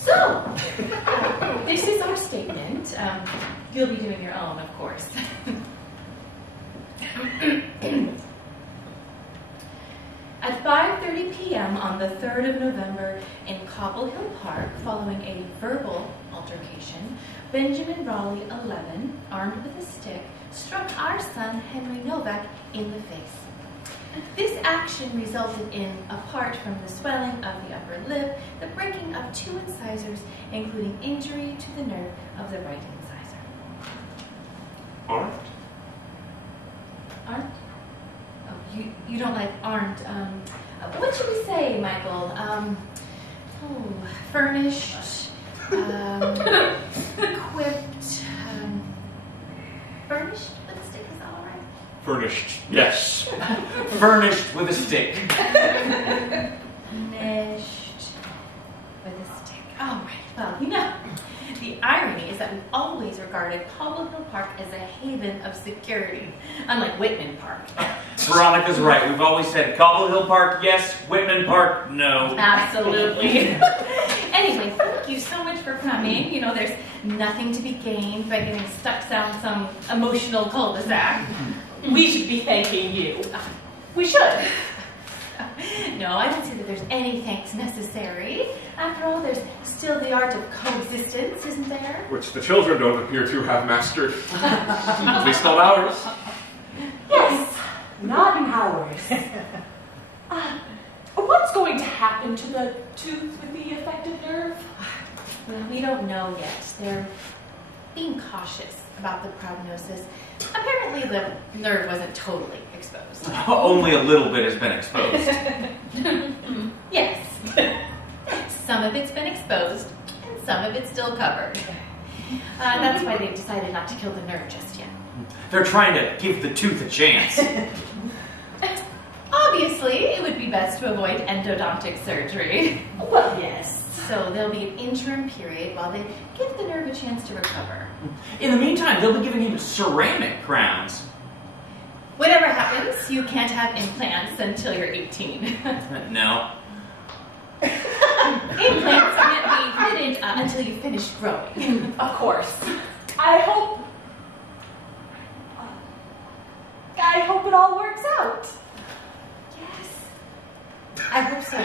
So, this is our statement. You'll be doing your own, of course. At 5:30 p.m. on the 3rd of November in Cobble Hill Park, following a verbal altercation, Benjamin Raleigh, 11, armed with a stick, struck our son Henry Novak in the face. This action resulted in, apart from the swelling of the upper lip, the breaking of 2 incisors, including injury to the nerve of the right incisor. Armed? Armed? Oh, you don't like armed. What should we say, Michael? Furnished, equipped, furnished with a stick, is that all right? Furnished, yes. Furnished with a stick. Furnished with a stick. All right, well, you know, the irony is that we've always regarded Cobble Hill Park as a haven of security, unlike Whitman Park. Veronica's right. We've always said Cobble Hill Park, yes. Whitman Park, no. Absolutely. Anyway, thank you so much for coming. You know, there's nothing to be gained by getting stuck down some emotional cul-de-sac. We should be thanking you. We should. No, I don't see that there's any thanks necessary. After all, there's still the art of coexistence, isn't there? Which the children don't appear to have mastered. At least not ours. Yes, not ours. What's going to happen to the tooth with the affected nerve? Well, we don't know yet. They're being cautious about the prognosis. Apparently the nerve wasn't totally exposed. Only a little bit has been exposed. Yes. Some of it's been exposed, and some of it's still covered. That's why they've decided not to kill the nerve just yet. They're trying to give the tooth a chance. Obviously, it would be best to avoid endodontic surgery. Well, yes. So there'll be an interim period while they give the nerve a chance to recover. In the meantime, they'll be giving him ceramic crowns. Whatever happens, you can't have implants until you're 18. No. Implants can't be fitted until you finish growing. Of course. I hope it all works out. Yes. I hope so.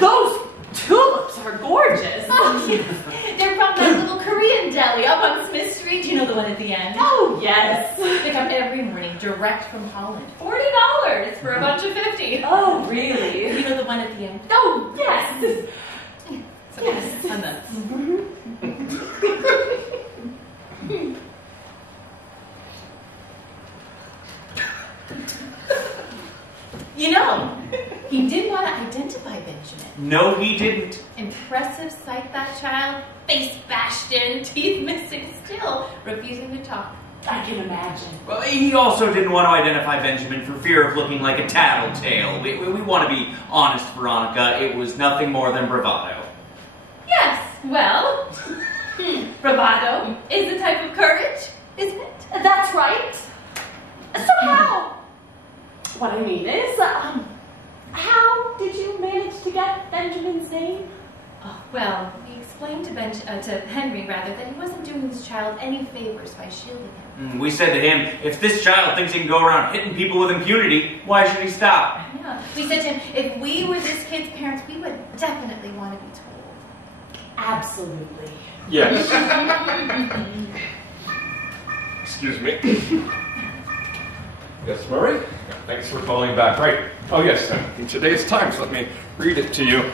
Those tulips are gorgeous. Oh, yeah. They're from that little Korean deli up on Smith Street. You know, the one at the end? Oh, yes. They come every morning direct from Holland. $40 for a bunch of 50. Oh, really? You know the one at the end? Oh, yes. So Yes. And then. You know, he did want to identify Benjamin. No, he didn't. Impressive sight, that child. Face bashed in, teeth missing, still refusing to talk. I can imagine. Well, he also didn't want to identify Benjamin for fear of looking like a tattletale. We want to be honest, Veronica. It was nothing more than bravado. Yes, well, bravado is a type of courage, isn't it? That's right. Somehow. What I mean is, how did you manage to get Benjamin's name? Oh, well, we explained to Henry that he wasn't doing this child any favors by shielding him. We said to him, if this child thinks he can go around hitting people with impunity, why should he stop? Yeah. We said to him, if we were this kid's parents, we would definitely want to be told. Absolutely. Yes. Excuse me. Yes, Murray? Thanks for calling back. Right. Oh, yes, in today's Times, let me read it to you.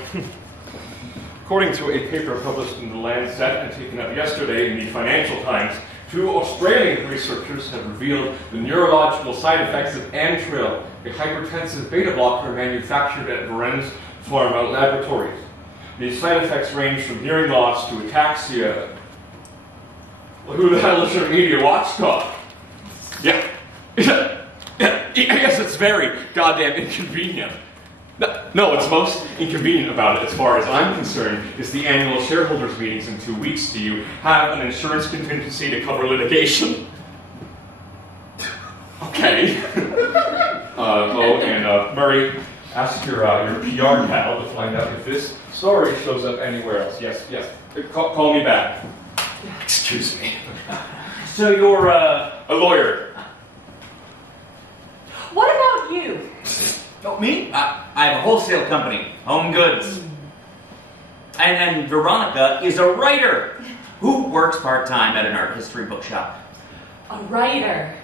According to a paper published in the Lancet and taken up yesterday in the Financial Times, 2 Australian researchers have revealed the neurological side effects of Antril, a hypertensive beta blocker manufactured at Varennes Pharma Laboratories. These side effects range from hearing loss to ataxia. Well, who the hell is your media watchdog? Yeah. Yes, it's very goddamn inconvenient. No, what's most inconvenient about it, as far as I'm concerned, is the annual shareholders meetings in 2 weeks. Do you have an insurance contingency to cover litigation? Okay. sorry. Ask your PR pal to find out if this story shows up anywhere else. Yes. Call me back. Excuse me. So you're, A lawyer. What about you? Oh, me? I have a wholesale company, Home Goods. And Veronica is a writer who works part-time at an art history bookshop. A writer.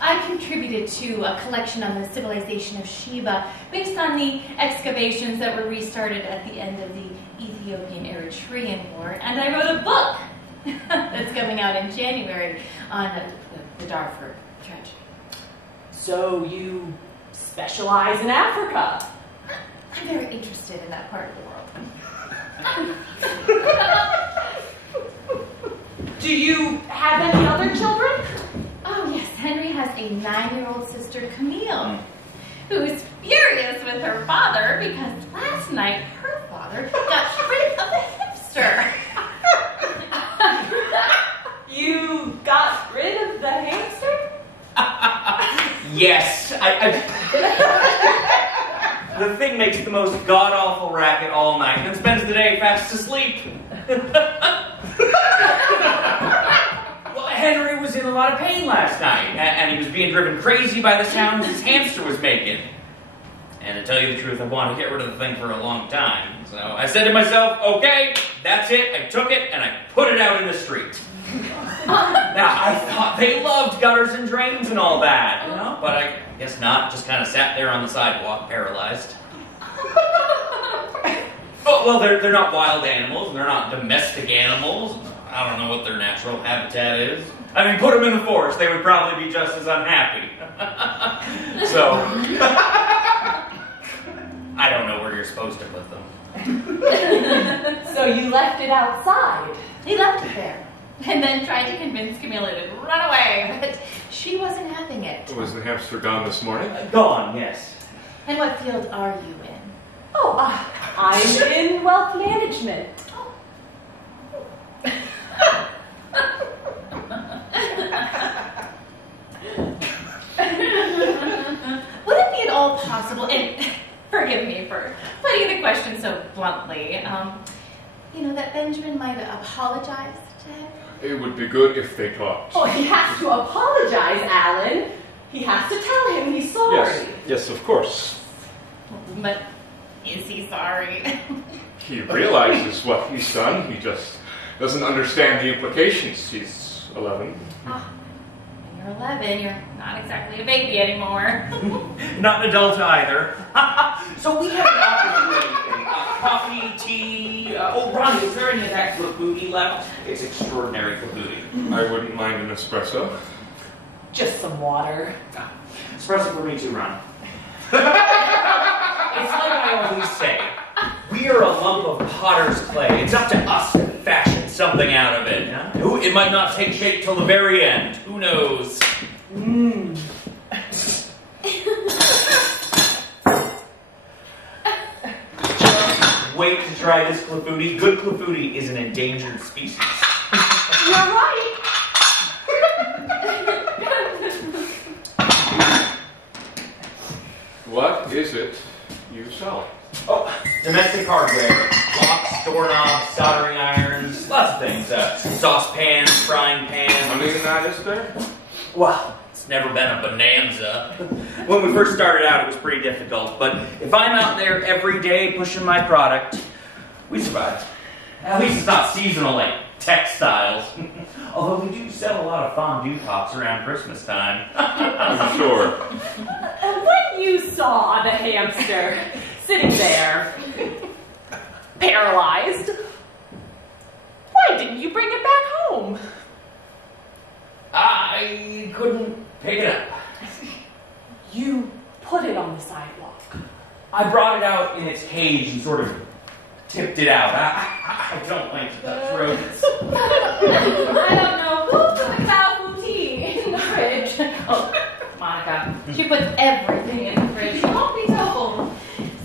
I contributed to a collection on the civilization of Sheba based on the excavations that were restarted at the end of the Ethiopian-Eritrean War, and I wrote a book that's coming out in January on the Darfur tragedy. So you specialize in Africa. I'm very interested in that part of the world. Do you have any other children? Oh yes, Henry has a 9-year-old sister, Camille, who is furious with her father because last night her father got rid of the hipster. You got rid of the hamster? Yes, the thing makes the most god-awful racket all night and then spends the day fast asleep. Well, Henry was in a lot of pain last night, and he was being driven crazy by the sounds his hamster was making. And to tell you the truth, I wanted to get rid of the thing for a long time. So I said to myself, okay, that's it. I took it and I put it out in the street. Now, I thought they loved gutters and drains and all that, you know, but I guess not. Just kind of sat there on the sidewalk, paralyzed. Oh, well, they're not wild animals, and they're not domestic animals. I don't know what their natural habitat is. I mean, put them in the forest, they would probably be just as unhappy. So, I don't know where you're supposed to put them. So you left it outside? He left it there and then tried to convince Camilla to run away, but she wasn't having it. Was the hamster gone this morning? Gone, yes. And what field are you in? Oh, I'm in wealth management. Would it be at all possible, and forgive me for putting the question so bluntly, that Benjamin might apologize to him? It would be good if they talked. Oh, he has to apologize, Alan. He has to tell him he's sorry. Yes, of course. But is he sorry? He realizes what he's done. He just doesn't understand the implications. He's 11. Oh, when you're 11, you're not exactly a baby anymore. Not an adult either. So we haven't offered you anything. Coffee, tea. Ronnie, is there any of that clafouti left? It's extraordinary clafouti. I wouldn't mind an espresso. Just some water. Espresso for me too, Ron. It's like I always say, we are a lump of potter's clay. It's up to us to fashion something out of it. It might not take shape till the very end. Who knows? Wait to try this clafouti. Good clafouti is an endangered species. You're right. What is it you sell? Oh, domestic hardware. Locks, doorknobs, soldering irons, lots of things. Saucepans, frying pans. Money in that, is there? Well, it's never been a bonanza. When we first started out, it was pretty difficult. But if I'm out there every day pushing my product, we survive. At least it's not seasonal like textiles. Although we do sell a lot of fondue pops around Christmas time. I'm sure. When you saw the hamster sitting there, paralyzed, why didn't you bring it back home? I couldn't pick it up. You put it on the sidewalk. I brought it out in its cage and sort of tipped it out. I don't like to touch rodents. I don't know. Who put the cow tea in the fridge? Oh, Monica. She puts everything in the fridge. She won't be told.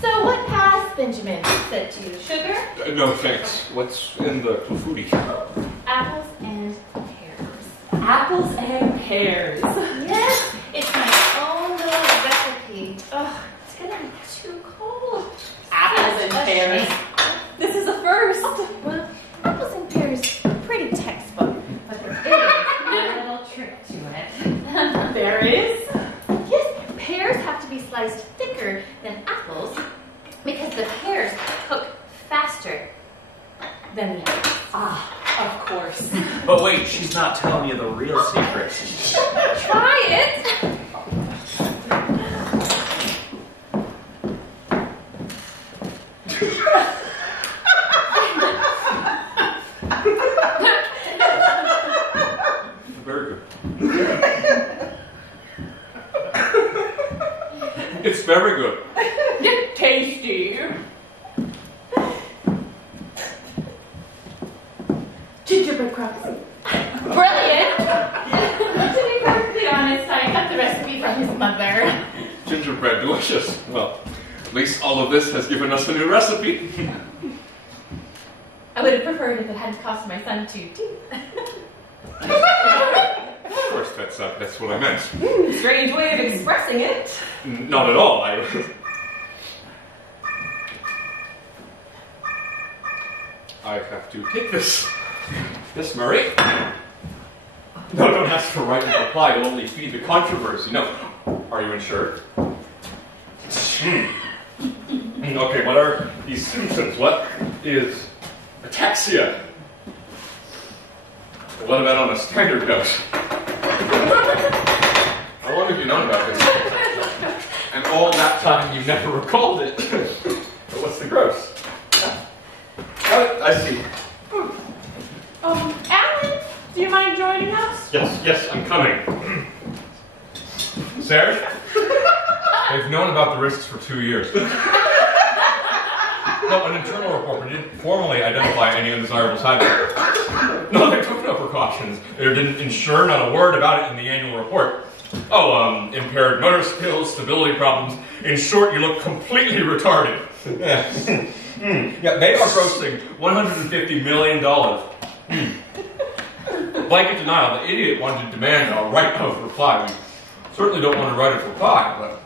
So what passed, Benjamin? Said to you, sugar? No, thanks. What's in the clafouti? Apples and pears. Apples and pears. Yes, it's my own little recipe. Oh, pears. This is a first. Well, apples and pears are pretty textbook, but there is a little trick to it. There is? Yes, pears have to be sliced thicker than apples because the pears cook faster than the apples. Ah, of course. But wait, she's not telling you the real secret. Try it! Very good. It's very good. Tasty. Gingerbread crockery. Brilliant! To be perfectly honest, I got the recipe from his mother. Gingerbread, delicious. Well, at least all of this has given us a new recipe. I would have preferred if it hadn't cost my son 2 teeth. Of course, that's what I meant. Strange way of expressing it. Not at all. I have to take this. Yes, Murray? No, don't ask for right to reply. You'll only feed the controversy. No. Are you insured? Okay, what are these symptoms? What is ataxia? What about on a standard dose? How long have you known about this? And all that time you never recalled it. But what's the gross? I see. Alan, do you mind joining us? Yes, I'm coming. Serge? They've known about the risks for 2 years. No, an internal report, but didn't formally identify any undesirable side effects. No, they took no precautions. They didn't insure not a word about it in the annual report. Oh, impaired motor skills, stability problems. In short, you look completely retarded. Yeah, they are grossing $150 million. Blanket denial. The idiot wanted to demand a right of reply. We certainly don't want a right of reply, but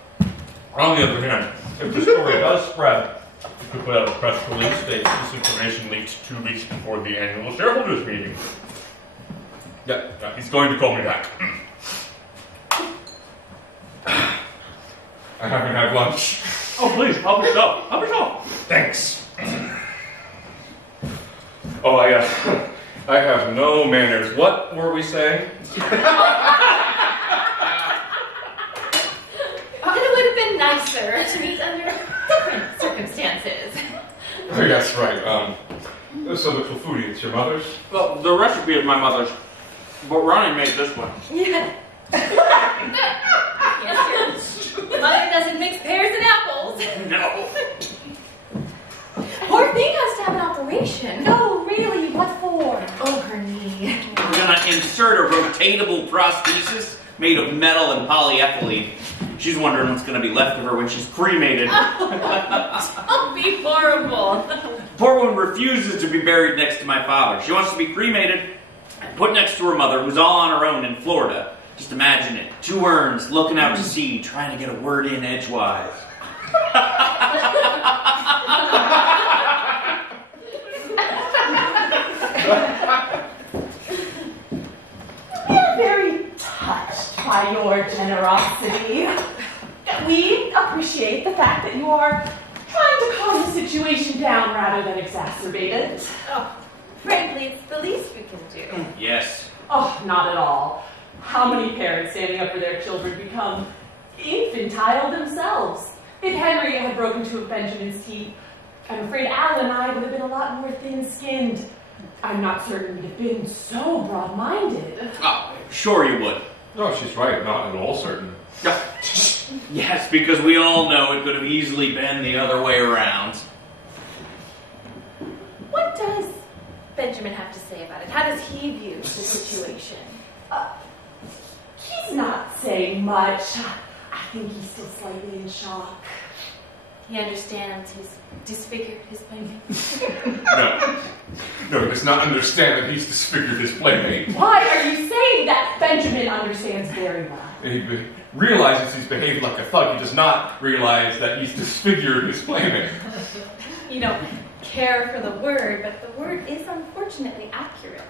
on the other hand, if the story does spread, we could put out a press release stating this information leaked 2 weeks before the annual shareholders meeting. Yeah, he's going to call me back. I haven't had lunch. Oh, please, help yourself. Help yourself. Thanks. Oh, I have no manners. What were we saying? It would have been nicer to meet under different circumstances. Oh, yes, right. So the foodie, it's your mother's? Well, the recipe is my mother's, but Ronnie made this one. Yeah. Yes, your mother doesn't mix pears and apples. No. Poor thing has to have an operation. No, really, what for? Oh, her knee. We're gonna insert a rotatable prosthesis made of metal and polyethylene. She's wondering what's gonna be left of her when she's cremated. Don't be horrible. Poor woman refuses to be buried next to my father. She wants to be cremated and put next to her mother, who's all on her own in Florida. Just imagine it. 2 urns looking out to sea, trying to get a word in edgewise. We are very touched by your generosity. We appreciate the fact that you are trying to calm the situation down rather than exacerbate it. Oh, frankly, it's the least we can do. Yes. Oh, not at all. How many parents standing up for their children become infantile themselves? If Henry had broken 2 of Benjamin's teeth, I'm afraid Al and I would have been a lot more thin-skinned. I'm not certain we'd have been so broad-minded. Oh, sure you would. No, she's right. Not at all certain. Yes, because we all know it could have easily been the other way around. What does Benjamin have to say about it? How does he view the situation? He's not saying much. I think he's still slightly in shock. He understands he's disfigured his playmate. No, he does not understand that he's disfigured his playmate. Why are you saying that? Benjamin understands very well. He realizes he's behaved like a thug. He does not realize that he's disfigured his playmate. You don't care for the word, but the word is unfortunately accurate.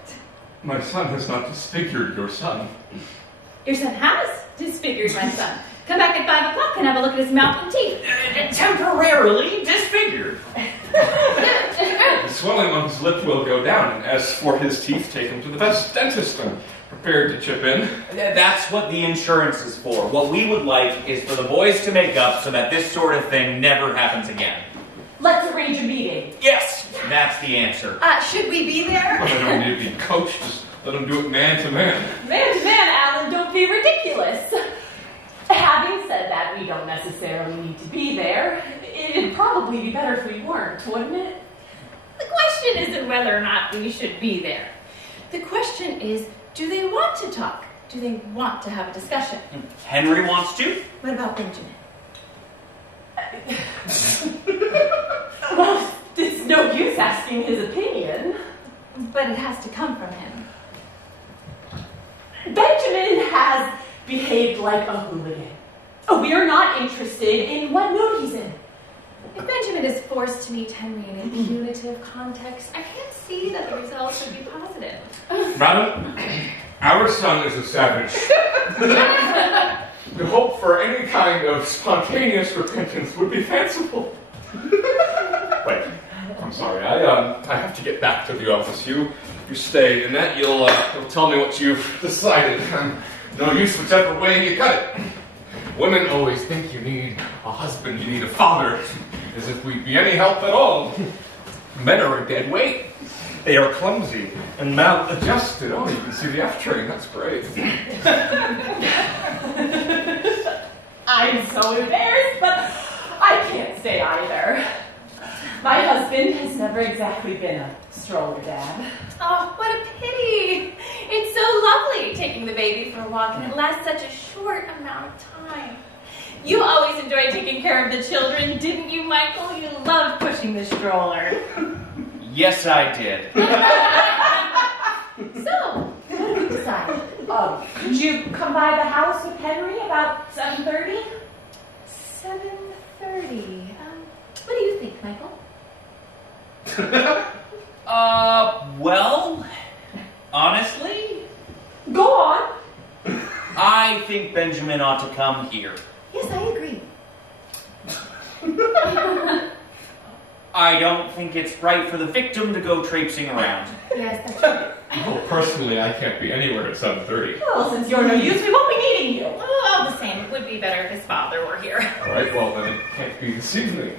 My son has not disfigured your son. Your son has disfigured my son. Come back at 5 o'clock and have a look at his mouth and teeth. Temporarily disfigured. The swelling on his lip will go down, and as for his teeth, take him to the best dentist I'm prepared to chip in. That's what the insurance is for. What we would like is for the boys to make up so that this sort of thing never happens again. Let's arrange a meeting. Yes, that's the answer. Should we be there? Well, I don't need to be coached, just let him do it man to man. Man to man, Alan, don't be ridiculous. Having said that, we don't necessarily need to be there. It'd probably be better if we weren't, wouldn't it? The question isn't whether or not we should be there. The question is, do they want to talk? Do they want to have a discussion? Henry wants to? What about Benjamin? Well, it's no use asking his opinion. But it has to come from him. Benjamin has behaved like a hooligan. We are not interested in what mood he's in. If Benjamin is forced to meet Henry in a punitive context, I can't see that the results would be positive. Madam, our son is a savage. The hope for any kind of spontaneous repentance would be fanciful. Wait, I'm sorry. I have to get back to the office. You stay. In that, you'll tell me what you've decided. No use whichever way you cut it. Women always think you need a husband, you need a father, as if we'd be any help at all. Men are a dead weight. They are clumsy and maladjusted. Oh, you can see the F train. That's great. I'm so embarrassed, but I can't say either. My husband has never exactly been a stroller dad. Oh, what a pity. It's so lovely taking the baby for a walk, and it lasts such a short amount of time. You always enjoyed taking care of the children, didn't you, Michael? You loved pushing the stroller. Yes, I did. So, what have you decided? Could you come by the house with Henry about 7:30? 7:30. What do you think, Michael? Well, honestly, Go on. I think Benjamin ought to come here. Yes, I agree. I don't think it's right for the victim to go traipsing around. Yes, that's right. Well, personally, I can't be anywhere at 7:30. Well, since you're no use, we won't be needing you. Well, all the same, it would be better if his father were here. All right, well, then it can't be this evening.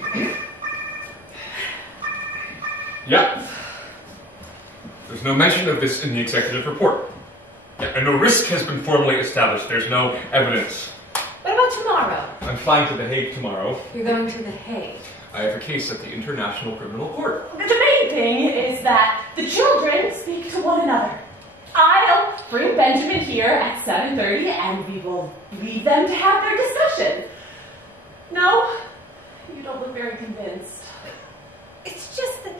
Yep. There's no mention of this in the executive report. Yep, and no risk has been formally established. There's no evidence. What about tomorrow? I'm flying to The Hague tomorrow. You're going to The Hague. I have a case at the International Criminal Court. The main thing is that the children speak to one another. I'll bring Benjamin here at 7:30 and we will leave them to have their discussion. No? You don't look very convinced. It's just that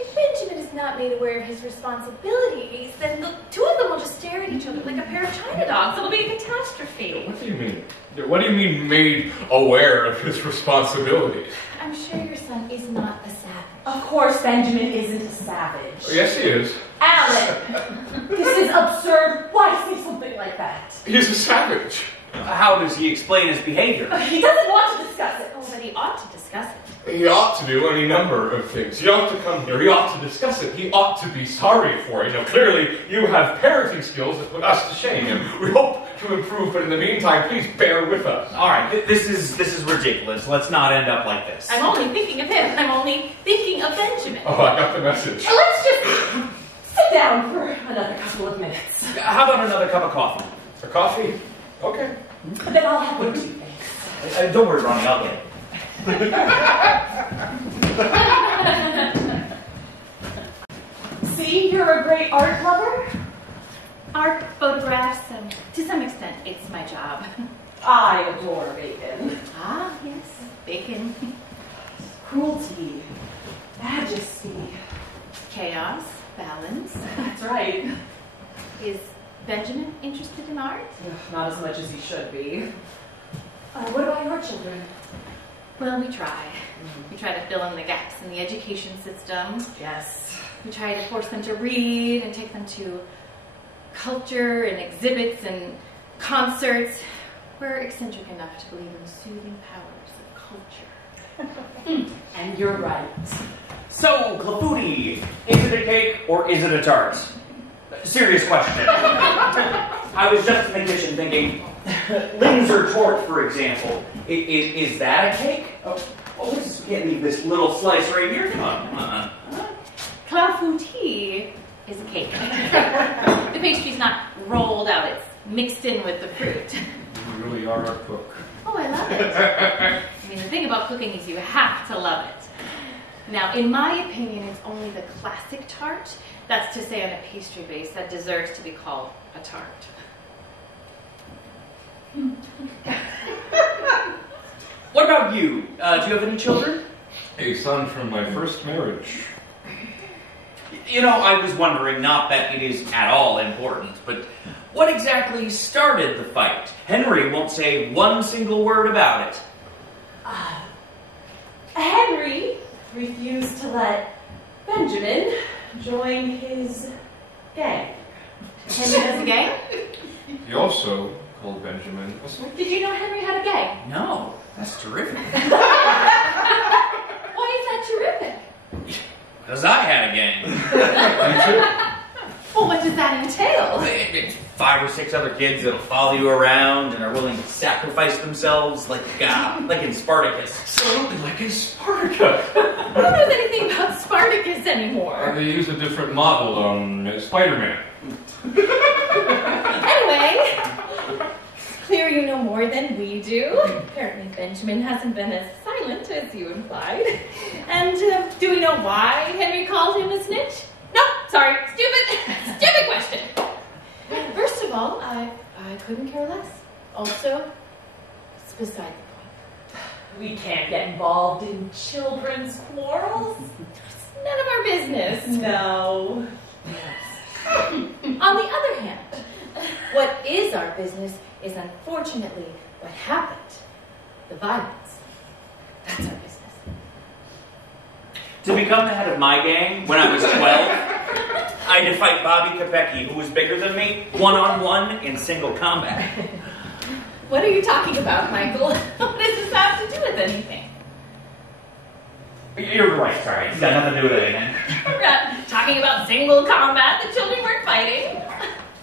if Benjamin is not made aware of his responsibilities, then the two of them will just stare at each other like a pair of China dogs. It'll be a catastrophe. What do you mean? What do you mean made aware of his responsibilities? I'm sure your son is not a savage. Of course Benjamin isn't a savage. Oh, yes, he is. Alan! This is absurd. Why say something like that? He's a savage. How does he explain his behavior? He doesn't want to discuss it. Oh, but he ought to discuss it. He ought to do any number of things. He ought to come here. He ought to discuss it. He ought to be sorry for it. Clearly, you have parenting skills that put us to shame. And we hope to improve, but in the meantime, please bear with us. All right, this is ridiculous. Let's not end up like this. I'm only thinking of him. I'm only thinking of Benjamin. Oh, I got the message. Let's just sit down for another couple of minutes. How about another cup of coffee? A coffee? Okay. Then I'll have one too, thanks. Don't worry, Ronnie, I'll get it. See, you're a great art lover. Art, photographs, to some extent, it's my job. I adore bacon. Ah, yes, bacon. Cruelty, majesty. Chaos, balance. That's right. Is Benjamin interested in art? Not as much as he should be. What about your children? Well, we try. We try to fill in the gaps in the education system. Yes. We try to force them to read and take them to culture and exhibits and concerts. We're eccentric enough to believe in the soothing powers of culture. And you're right. So, Clafouti, is it a cake or is it a tart? Serious question. I was just in the kitchen thinking, Linzer tort, for example. Is that a cake? Oh, just can't leave this little slice right here. Come on. Clafouti is a cake. The pastry's not rolled out, it's mixed in with the fruit. You really are a cook. Oh, I love it. I mean, the thing about cooking is you have to love it. Now, in my opinion, it's only the classic tart, that's to say on a pastry base, that deserves to be called a tart. What about you? Do you have any children? A son from my first marriage. You know, I was wondering, not that it is at all important, but what exactly started the fight? Henry won't say one single word about it. Henry refused to let Benjamin join his gang. Henry has a gang? He also called Benjamin a snake. Did you know Henry had a gang? No, that's terrific. Why is that terrific? Because I had a gang. Me too. Well, what does that entail? It's 5 or 6 other kids that'll follow you around and are willing to sacrifice themselves like in Spartacus. Absolutely, like in Spartacus. Who knows anything about Spartacus anymore? They use a different model on Spider-Man. Anyway, clear you know more than we do. Apparently Benjamin hasn't been as silent as you implied. And do we know why Henry called him a snitch? No, sorry, stupid question. First of all, I couldn't care less. Also, it's beside the point. We can't get involved in children's quarrels. It's none of our business. No. On the other hand, what is our business is unfortunately what happened. The violence. That's our business. To become the head of my gang when I was 12, I had to fight Bobby Kopecky, who was bigger than me, one-on-one in single combat. What are you talking about, Michael? What does this have to do with anything? You're right, sorry. It's got nothing to do with anything. We're not talking about single combat. The children weren't fighting.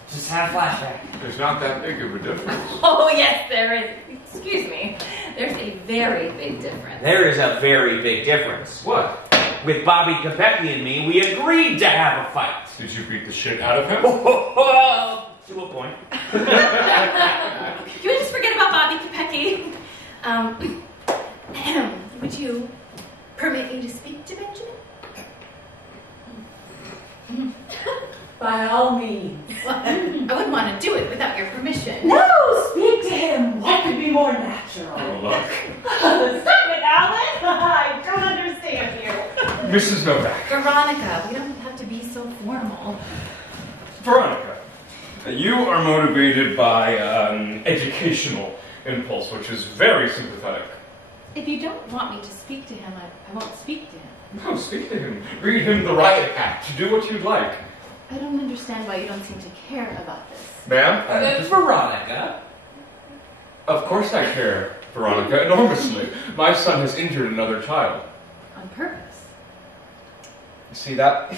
Just had a flashback. There's not that big of a difference. Oh, yes, there is. Excuse me. There's a very big difference. There is a very big difference. What? With Bobby Kopecky and me, we agreed to have a fight. Did you beat the shit out of him? To a point. Can we just forget about Bobby Kopecky? Would you permit me to speak to Benjamin? By all means. Well, I wouldn't want to do it without your permission. No, speak to him. What could be more natural? Oh, look. Stop it, Alan. I don't understand you. Mrs. Novak. Veronica, we don't have to be so formal. Veronica, you are motivated by educational impulse, which is very sympathetic. If you don't want me to speak to him, I won't speak to him. No, speak to him. Read him the riot act. Do what you'd like. I don't understand why you don't seem to care about this. Ma'am? Veronica. Of course I care, Veronica, enormously. My son has injured another child. On purpose. You see that?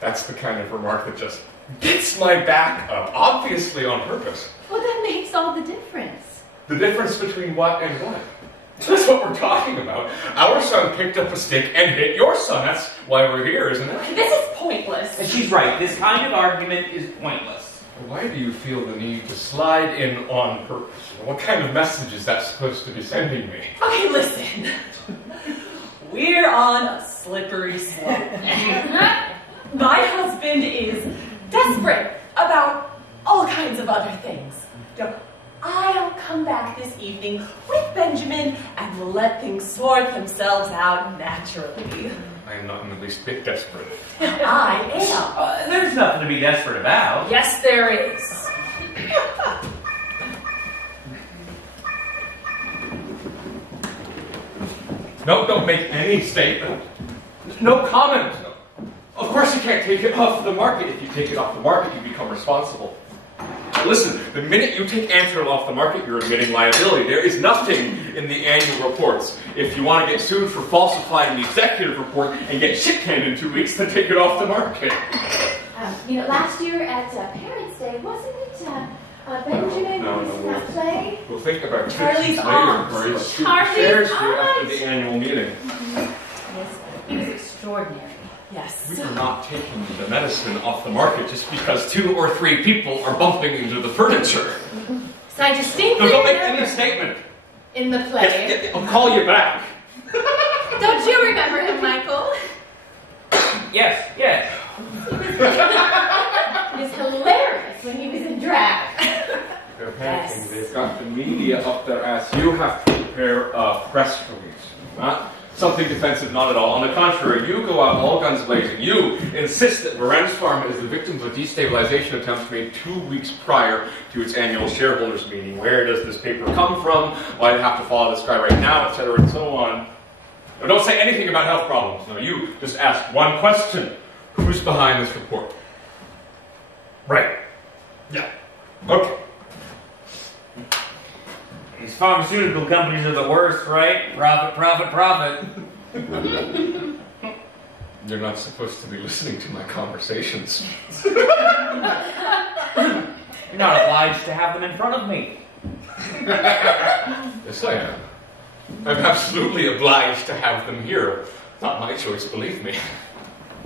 That's the kind of remark that just gets my back up, obviously on purpose. Well, that makes all the difference. The difference between what and what? That's what we're talking about. Our son picked up a stick and hit your son. That's why we're here, isn't it? This is pointless. And she's right. This kind of argument is pointless. Why do you feel the need to slide in on purpose? What kind of message is that supposed to be sending me? Okay, listen. We're on a slippery slope. My husband is desperate about all kinds of other things. I'll come back this evening with Benjamin and we'll let things sort themselves out naturally. I am not in the least bit desperate. I am. There's nothing to be desperate about. Yes, there is. No, don't make any statement. No comment. Of course you can't take it off the market. If you take it off the market, you become responsible. Listen, the minute you take Antril off the market, you're admitting liability. There is nothing in the annual reports. If you want to get sued for falsifying the executive report and get shit-canned in 2 weeks, then take it off the market. Last year at Parents' Day, wasn't it Benjamin who was in that play? We'll think about Charlie's later, aunt. or it's Charlie's shares you aunt. after the annual meeting. Yes, he was extraordinary. Yes. We are not taking the medicine off the market just because 2 or 3 people are bumping into the furniture. So I distinctly No, don't make any remember statement. in the play. I'll call you back. Don't you remember him, Michael? Yes, yes. He was hilarious when he was in drag. They're panicking. Yes. They've got the media up their ass. You have to prepare a press release. Not something defensive, not at all. On the contrary, you go out all guns blazing. You insist that Lorenz Pharma is the victim of a destabilization attempt made 2 weeks prior to its annual shareholders meeting. Where does this paper come from? Why do you have to follow this guy right now, etc., and so on? Now, don't say anything about health problems. No, you just ask one question. Who's behind this report? Right. Yeah. Okay. These pharmaceutical companies are the worst, right? Profit, profit, profit. You're not supposed to be listening to my conversations. You're not obliged to have them in front of me. Yes, I am. I'm absolutely obliged to have them here. Not my choice, believe me.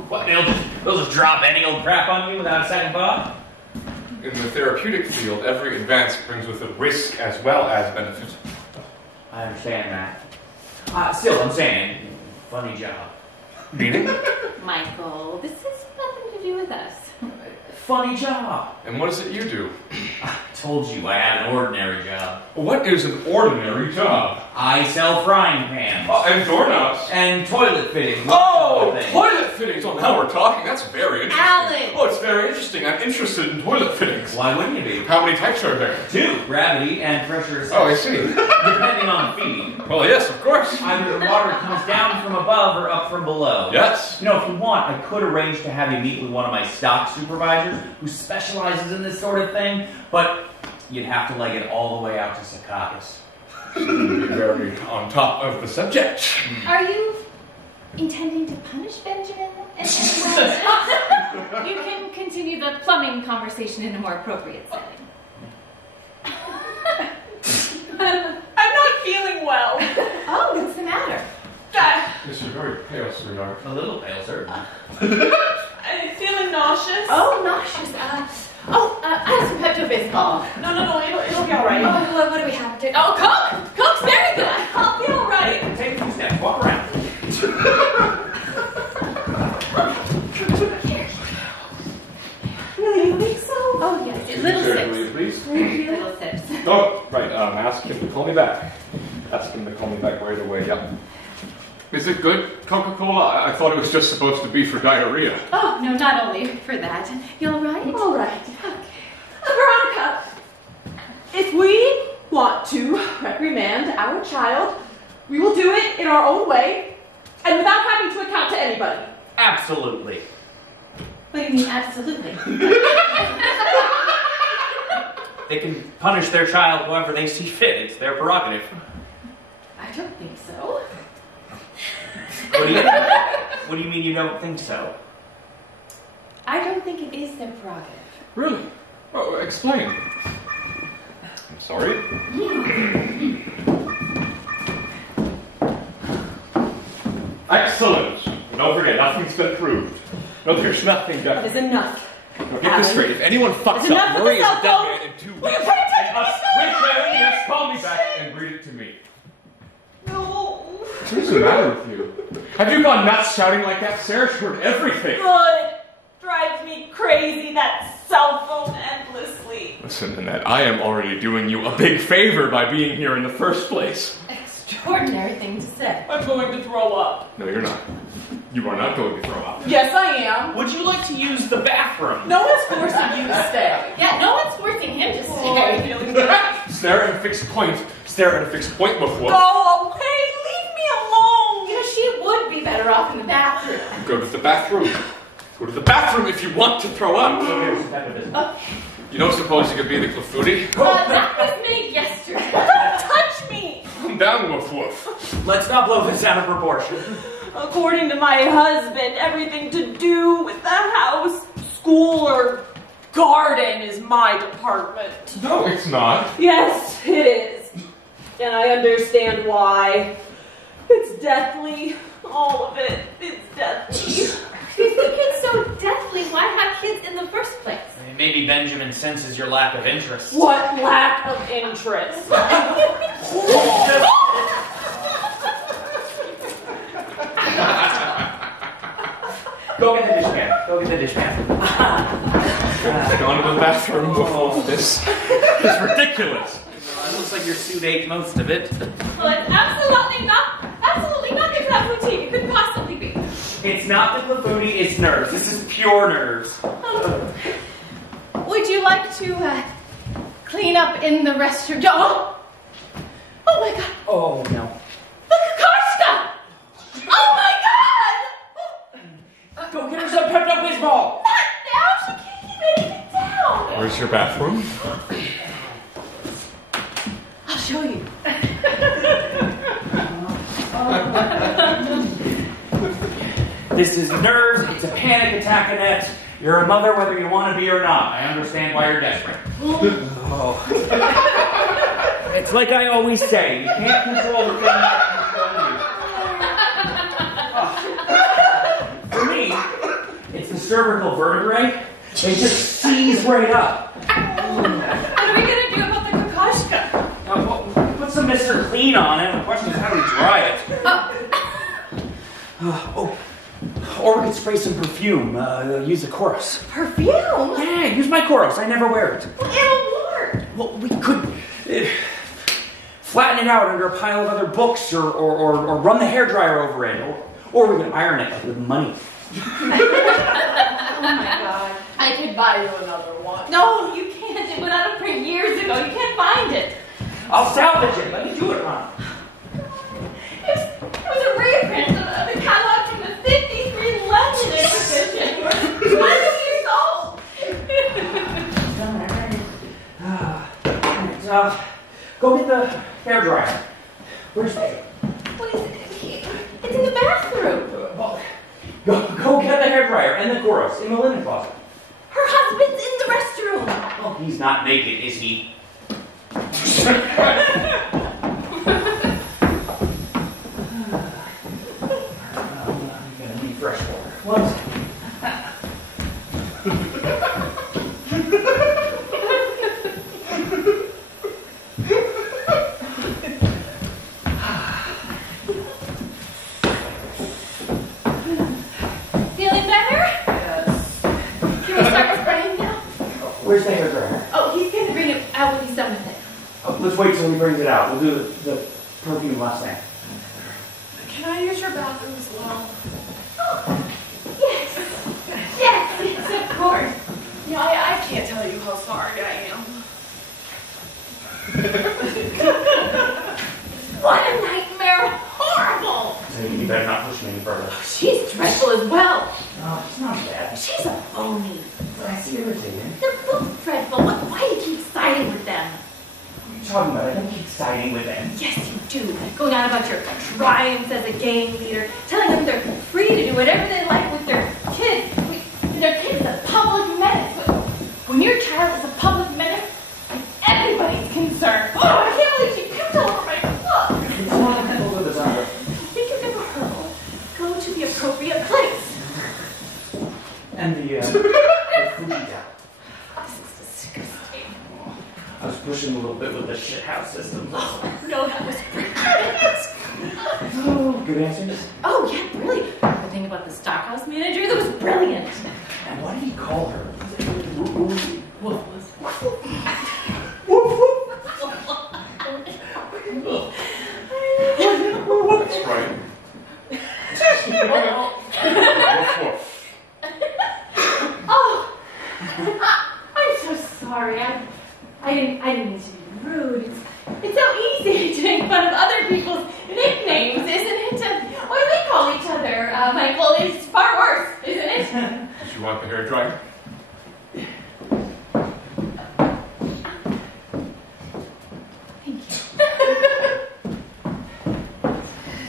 What, they'll just drop any old crap on you without a second thought? In the therapeutic field, every advance brings with it risk as well as benefit. I understand that. Still, I'm saying, funny job. Meaning? Michael, this has nothing to do with us. Funny job. And what is it you do? I told you I had an ordinary job. What is an ordinary job? I sell frying pans. And doorknobs. And toilet fittings. Oh, Things. toilet fittings. Oh, now we're talking. That's very interesting. Alan! Oh, it's very interesting. I'm interested in toilet fittings. Why wouldn't you be? How many types are there? 2. Gravity and pressure. Oh, I see. Depending on the feed. Well, yes, of course. Either the water comes down from above or up from below. Yes. You know, if you want, I could arrange to have you meet with one of my stock supervisors who specializes in this sort of thing, but you'd have to leg it all the way out to Secaucus. Be very on top of the subject. Are you intending to punish Benjamin in any way? You can continue the plumbing conversation in a more appropriate setting. I'm not feeling well. Oh, what's the matter? Yes, you're very pale, sweetheart. A little pale, certainly. I'm feeling nauseous. Oh, nauseous. I have some Pepto-Bismol. No, it'll be all right. Oh, what do we have to? Oh, Coke! Coke's very good. I'll be all right. Take a few steps, walk around. Really, you think so? Oh, yes. Little Will you sips. please? Little sips. Oh, right. Ask him to call me back. Ask him to call me back right away. Yep. Is it good, Coca-Cola? I thought it was just supposed to be for diarrhea. Oh, no, not only for that. You all right? All right. Veronica, if we want to reprimand our child, we will do it in our own way and without having to account to anybody. Absolutely. What do you mean, absolutely? They can punish their child however they see fit. It's their prerogative. I don't think so. What do you mean you don't think so? I don't think it is their prerogative. Really? Oh, explain. I'm sorry. Excellent. Don't forget, nothing's been proved. No, there's nothing That done. is enough. Now get this straight. If anyone fucks It's enough up, with Murray the is a cell dead phone. man in 2 weeks. Will you pay attention? And us with them, yes, call me back and read it to me. No. What's the matter with you? Have you gone nuts shouting like that? Sarah's heard everything. Good. Drives me crazy, that cell phone endlessly. Listen, Annette, I am already doing you a big favor by being here in the first place. Extraordinary thing to say. I'm going to throw up. No, you're not. You are not going to throw up. Yes, I am. Would you like to use the bathroom? No one's forcing you to stay. Yeah, no one's forcing him to Oh, I'm stay. feeling dirty. Stare at a fixed point. Stare at a fixed point before. Go away. Leave me alone. better off in the bathroom. Go to the bathroom. Go to the bathroom if you want to throw up. Okay. You don't suppose you could be the Clafouti? That was made yesterday. Don't touch me! Calm down, Woof Woof. Let's not blow this out of proportion. According to my husband, everything to do with the house, school, or garden is my department. No, it's not. Yes, it is. And I understand why. It's deathly. All of it is deathly. If the kid's so deathly, why have kids in the first place? Maybe Benjamin senses your lack of interest. What lack of interest? Go get the dishpan. Go get the dishpan. Going to the bathroom before this. It's ridiculous. It looks like your suit ate most of it. Well, it's absolutely not the Clafouti. It couldn't possibly be. It's not the Clafouti, it's nerves. This is pure nerves. Would you like to clean up in the restroom? Oh my God! Oh, no. The Kokoschka! Oh my God! Go get her some Pepto-Bismol. Not now! She can't keep anything down. Where's your bathroom? I'll show you. This is nerves, it's a panic attack, Annette. You're a mother whether you want to be or not. I understand why you're desperate. Oh. It's like I always say, you can't control the thing that control you. For me, it's the cervical vertebrae. They just seize right up. What are we going to do about the Kokoschka? Put some Mr. Clean on it. The question is how do we dry it? Or we could spray some perfume. Use a chorus. Perfume? Yeah, use my chorus. I never wear it. Well, it'll work. Well, we could flatten it out under a pile of other books, or run the hairdryer over it, or we could iron it with money. Oh my God. I could buy you another one. No, you can't. It went out of print years ago. You can't find it. I'll salvage it. Let me do it, Ron. It was a reprint of the catalog from the 53 London exhibition. We're 20 years old. Go get the hairdryer. Where's it? What is it? It's in the bathroom. Go get the hairdryer and the chorus in the linen closet. Her husband's in the restroom. Well, he's not naked, is he? I'm gonna need fresh water. One second. Feeling better? Yes. Can we start spraying now? Where's the hairdryer? Oh, he's going to bring it out when he's done with it. Oh, let's wait till he brings it out. We'll do the perfume last night. Can I use your bathroom as well? Oh, yes, of course. Yeah, I can't tell you how sorry I am. What a nightmare. Horrible. You better not push me any further. She's dreadful as well. No, it's not bad. She's a phony. That's irritating. They're both dreadful. Why do you keep siding with them? What are you talking about? I don't keep siding with them. Yes, you do. Going on about your triumphs as a gang leader, telling them they're free to do whatever they like with their kids. Their kid is a public menace. When your child is a public menace, everybody's concerned. Oh, I can't believe she picked over my book. It's not a mental disorder. I think you've never heard of it. Go to the appropriate place. And the Fuji down. This is disgusting. I was pushing a little bit with the shithouse system. Oh, no, that was brilliant. Oh, good answers. Oh, yeah, brilliant. The thing about the stockhouse manager, that was brilliant. And what did he call her? Woof. That's right. Oh, I'm so sorry. I didn't mean to be rude. It's so easy to make fun of other people's nicknames, isn't it? What do we call each other? want the hair dryer?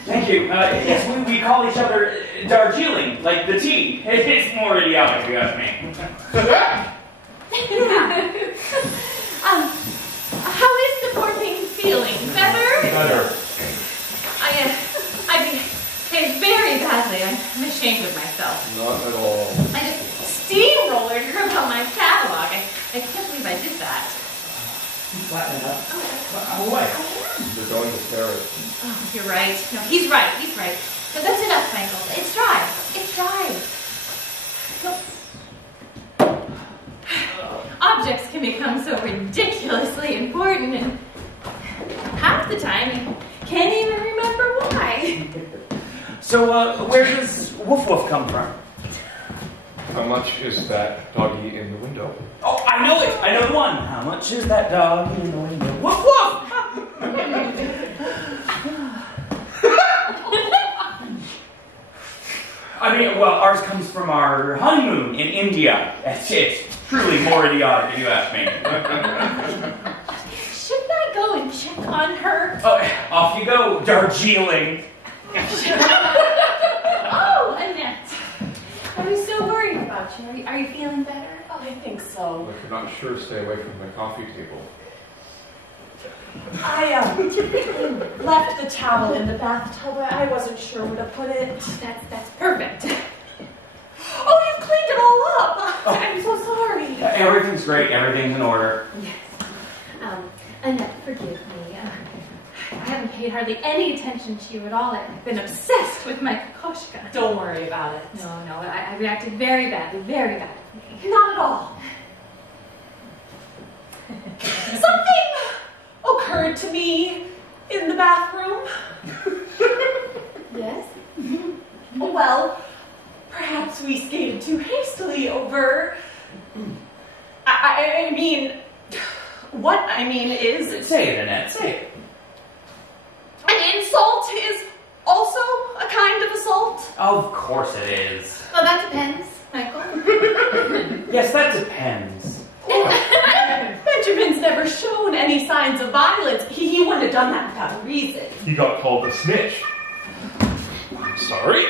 Thank you. Yes, we call each other Darjeeling, like the tea. It's more idiotic, if you ask me. How is the poor thing feeling? Better? Better. I behaved very badly. I'm ashamed of myself. Not at all. I just steamrollered her about my catalog. I can't believe I did that. Flatten it up. How away? They're going to tear it. Oh, you're right. No, he's right. But that's enough, Michael. It's dry. Objects can become so ridiculously important, and half the time you can't even remember why. So, where does Woof Woof come from? How much is that doggy in the window? Oh, I know it! I know the one! How much is that dog in the window? Woof Woof! I mean, well, ours comes from our honeymoon in India. It's truly more idiotic, if you ask me. Shouldn't I go and check on her? Oh, off you go, Darjeeling. Oh, Annette. I was so worried about you. Are you feeling better? Oh, I think so. I could not sure stay away from the coffee table. I left the towel in the bathtub. I wasn't sure where to put it. That's perfect. Oh, you've cleaned it all up. Oh. I'm so sorry. Everything's great. Everything's in order. Yes. Annette, forgive me. I haven't paid hardly any attention to you at all. I've been obsessed with my kokoschka. Don't worry about it. No, I reacted very badly, very badly. Not at all. Something occurred to me in the bathroom. Yes? Well, perhaps we skated too hastily over... I mean, what I mean is... Say it, Annette. Say it. An insult is also a kind of assault. Of course it is. Well, that depends, Michael. Yes, that depends. Benjamin's never shown any signs of violence. He wouldn't have done that without a reason. He got called a snitch. I'm sorry.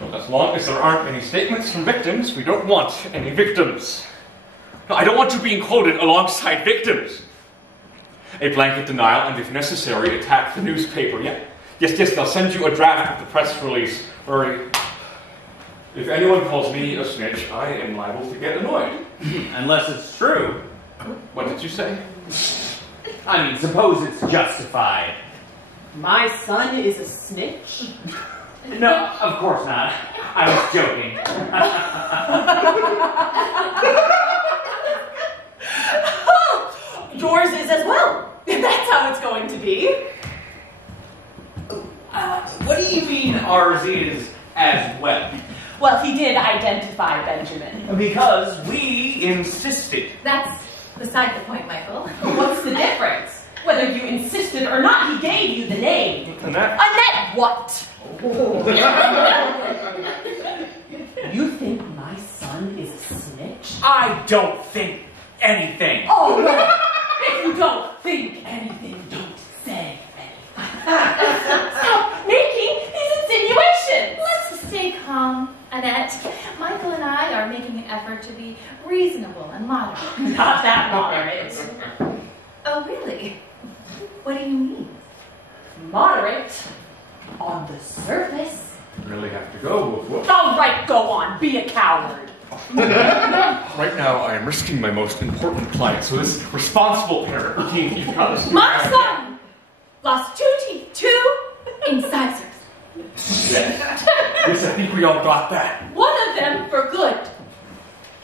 Well, as long as there aren't any statements from victims, we don't want any victims. No, I don't want you being quoted alongside victims. A blanket denial, and if necessary, attack the newspaper. Yeah. Yes, they'll send you a draft of the press release. Or if anyone calls me a snitch, I am liable to get annoyed. Unless it's true. What did you say? I mean, suppose it's justified. My son is a snitch? No, of course not. I was joking. Yours is as well. That's how it's going to be. What do you mean ours is as well? Well, he did identify Benjamin. Because we insisted. That's beside the point, Michael. What's the difference? Whether you insisted or not, he gave you the name. Annette? Annette what? You think my son is a snitch? I don't think anything. Oh, no. If you don't think anything, don't say anything. Stop making these insinuations. Let's stay calm, Annette. Michael and I are making an effort to be reasonable and moderate. Not that moderate. Oh, really? What do you mean? Moderate on the surface. Really have to go. Woof, woof. All right, go on. Be a coward. Right now, I am risking my most important client, so this responsible parent routine you've got to My son lost 2 teeth, 2 incisors. Yes. Yes, I think we all got that. One of them for good.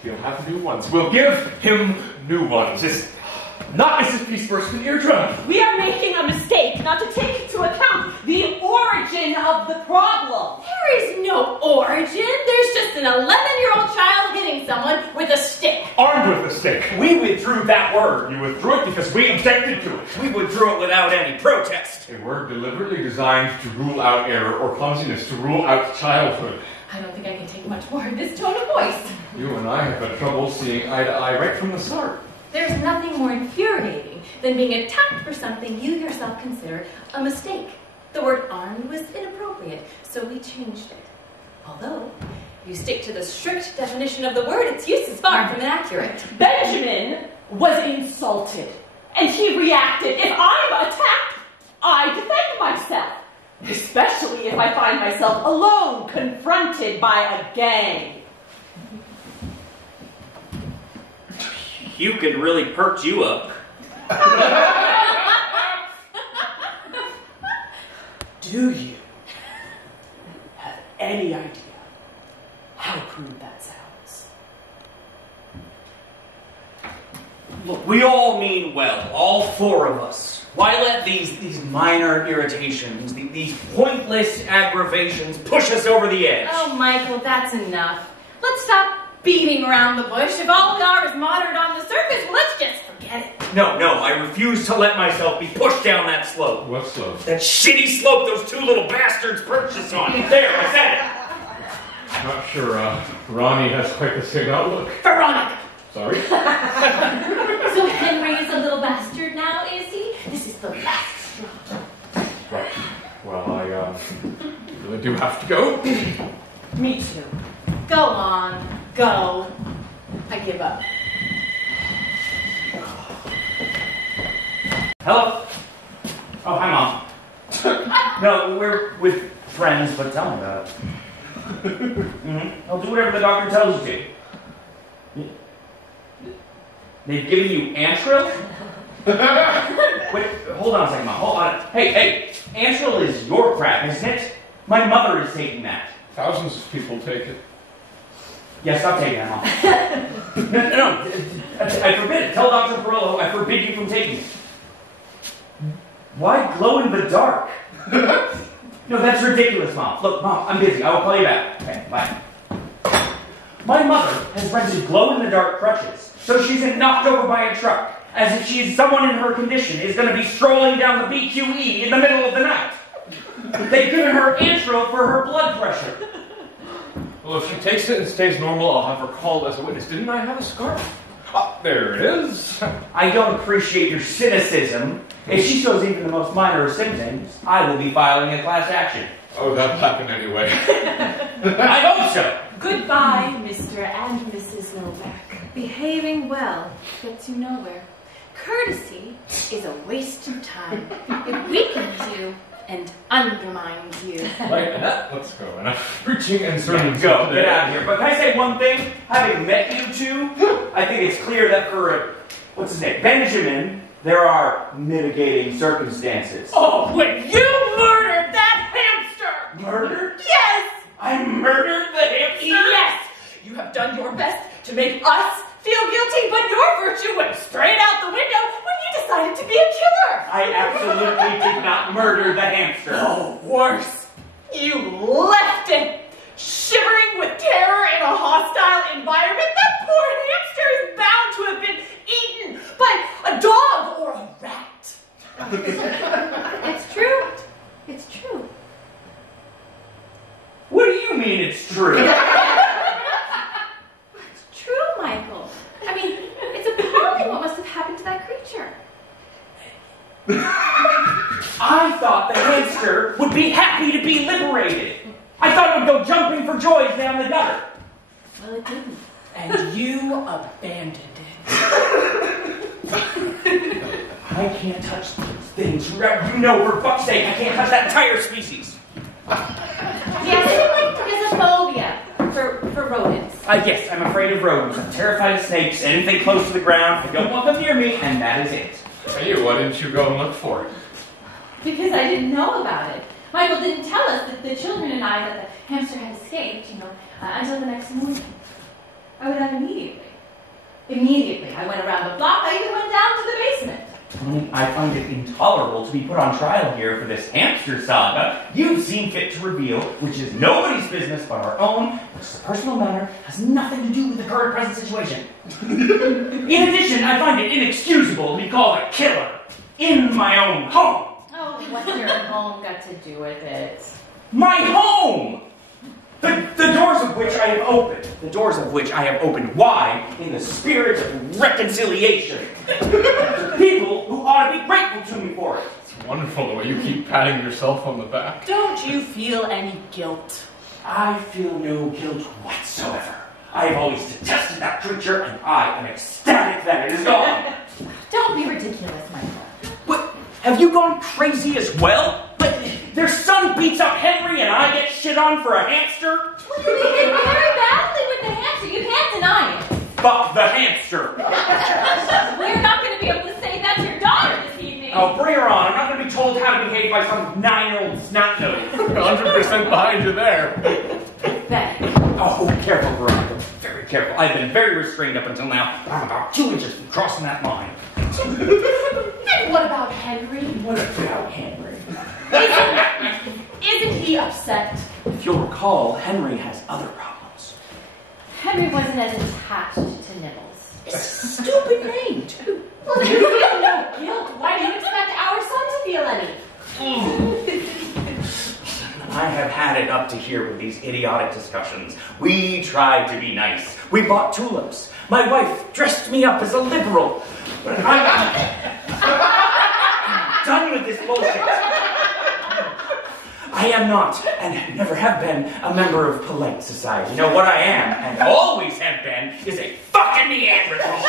He'll have new ones. We'll give him new ones. Not as if he's burst an eardrum. We are making a mistake not to take into account the origin of the problem. There is no origin. There's just an 11-year-old child hitting someone with a stick. Armed with a stick. We withdrew that word. You withdrew it because we objected to it. We withdrew it without any protest. A word deliberately designed to rule out error or clumsiness, to rule out childhood. I don't think I can take much more of this tone of voice. You and I have had trouble seeing eye to eye right from the start. There's nothing more infuriating than being attacked for something you yourself consider a mistake. The word armed was inappropriate, so we changed it. Although, you stick to the strict definition of the word, its use is far from inaccurate. Benjamin was insulted, and he reacted. If I'm attacked, I defend myself. Especially if I find myself alone, confronted by a gang. You could really perch you up. Do you have any idea how crude that sounds? Look, we all mean well, all four of us. Why let these minor irritations, these pointless aggravations push us over the edge? Oh, Michael, that's enough. Let's stop beating around the bush. If all we are is moderate on the surface, well, let's just forget it. No, I refuse to let myself be pushed down that slope. What slope? That shitty slope those two little bastards perched us on. There, I said it. Not sure, Ronnie has quite the same outlook. Veronica! Sorry? So Henry is a little bastard now, is he? This is the last straw. Right. Well, I really do have to go. Me too. Go on. Go. I give up. Hello? Oh, hi, Mom. No, we're with friends, but tell me about it. I'll do whatever the doctor tells you to. They've given you Antril? Wait, hold on a second, Mom. Hold on. Hey, Antril is your crap, isn't it? My mother is taking that. Thousands of people take it. Yeah, stop taking that, Mom. No, I forbid it. Tell Dr. Perillo I forbid you from taking it. Why glow in the dark? No, that's ridiculous, Mom. Look, Mom, I'm busy. I will call you back. Okay, bye. My mother has rented glow-in-the-dark crutches, so she's been knocked over by a truck, as if she's someone in her condition is going to be strolling down the BQE in the middle of the night. They've given her Antril for her blood pressure. Well, if she takes it and stays normal, I'll have her called as a witness. Didn't I have a scarf? Ah, there it is. I don't appreciate your cynicism. If she shows even the most minor of symptoms, I will be filing a class action. Oh, that'll happen anyway. I hope so. Goodbye, Mr. and Mrs. Novak. Behaving well gets you nowhere. Courtesy is a waste of time. It weakens you and undermines you. Like that? Let's go. Enough preaching and sermons. Go, get out of here. But can I say one thing? Having met you two, I think it's clear that for, what's his name, Benjamin, there are mitigating circumstances. Oh, when you murdered that hamster! Murdered? Yes! I murdered the hamster? Yes! You have done your best to make us feel guilty, but your virtue went straight out the window when you decided to be a killer! I absolutely did not murder the hamster. Oh, worse. You left it shivering with terror in a hostile environment. That poor hamster is bound to have been eaten by a dog or a rat. It's true. It's true. What do you mean it's true? It's true, Michael. I mean, it's appalling what must have happened to that creature. I thought the hamster would be happy to be liberated. I thought it would go jumping for joy down the gutter. Well, it didn't. And you abandoned it. I can't touch these things. You know, for fuck's sake, I can't touch that entire species. Yes, he has a phobia for rodents. Yes, I'm afraid of rodents. I'm terrified of snakes. Anything close to the ground, I don't want them near me, and that is it. Tell you, why didn't you go and look for it? Because I didn't know about it. Michael didn't tell us, that the children and I, that the hamster had escaped, until the next morning. I went out immediately. Immediately. I went around the block. I even went down to the basement. Ronnie, I find it intolerable to be put on trial here for this hamster saga you've seen fit to reveal, which is nobody's business but our own, which is a personal matter, has nothing to do with the current present situation. In addition, I find it inexcusable to be called a killer in my own home. Oh, what's your home got to do with it? My home! The doors of which I have opened. The doors of which I have opened wide in the spirit of reconciliation. To people who ought to be grateful to me for it. It's wonderful the way you keep patting yourself on the back. Don't you feel any guilt? I feel no guilt whatsoever. I have always detested that creature, and I am ecstatic that it is gone. Don't be ridiculous, Michael. What? Have you gone crazy as well? But their son beats up Henry, and I get shit on for a hamster? Well, you did very badly with the hamster. You can't deny it. Fuck the hamster. Well, you're not going to be able to say that to your daughter this evening. Oh, bring her on. I'm not going to be told how to behave by some 9-year-old snot-nose. 100% behind you there. Pathetic. Oh, careful, Veronica. Very careful. I've been very restrained up until now. I'm about 2 inches from crossing that line. And what about Henry? What about Henry? Isn't he upset? If you'll recall, Henry has other problems. Henry wasn't as attached to Nibbles. Stupid name, too. Well, then you feel no guilt. Why do you expect our son to feel any? I have had it up to here with these idiotic discussions. We tried to be nice. We bought tulips. My wife dressed me up as a liberal. But I'm done with this bullshit. I am not, and never have been, a member of polite society. No, what I am, and always have been, is a fucking Neanderthal.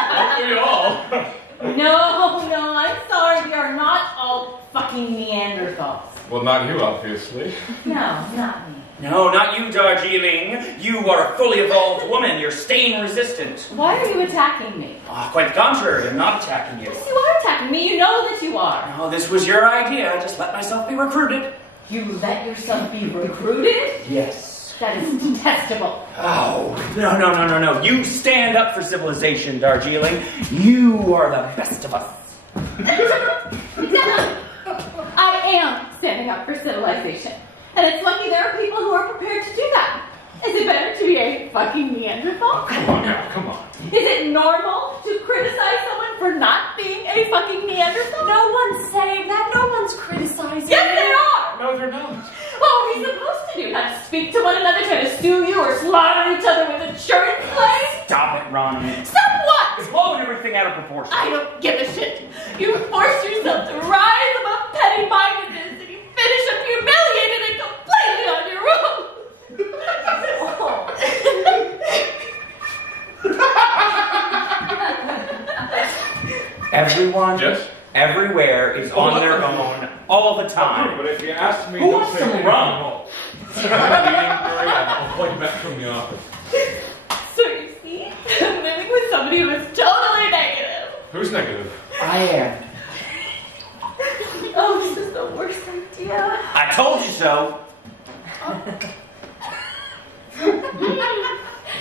Aren't we all? No, I'm sorry. We are not all fucking Neanderthals. Well, not you, obviously. No, not me. No, not you, Darjeeling. You are a fully evolved woman. You're stain resistant. Why are you attacking me? Oh, quite the contrary. I'm not attacking you. Yes, you are attacking me. You know that you are. Oh, this was your idea. I just let myself be recruited. You let yourself be recruited? Yes. That is detestable. Oh, no. You stand up for civilization, Darjeeling. You are the best of us. I am standing up for civilization. And it's lucky there are people who are prepared to do that. Is it better to be a fucking Neanderthal? Come on now, come on. Is it normal to criticize someone for not being a fucking Neanderthal? No one's saying that. No one's criticizing. Yes, they are! No, they're not. What are we supposed to do? Not speak to one another, try to sue you, or slaughter each other with insurance claims? Stop it, Ronnie. Stop what? It's blowing everything out of proportion. I don't give a shit. You forced yourself to rise above petty-mindedness, and you finish up humiliated and completely on your own. Everyone, Yes? everywhere is on their own all the time. But if you ask me, Who don't wants say some anything rum? at all. I'll call you back from the office. So you see, I'm living with somebody who is totally negative. Who's negative? I am. Oh, this is the worst idea. I told you so.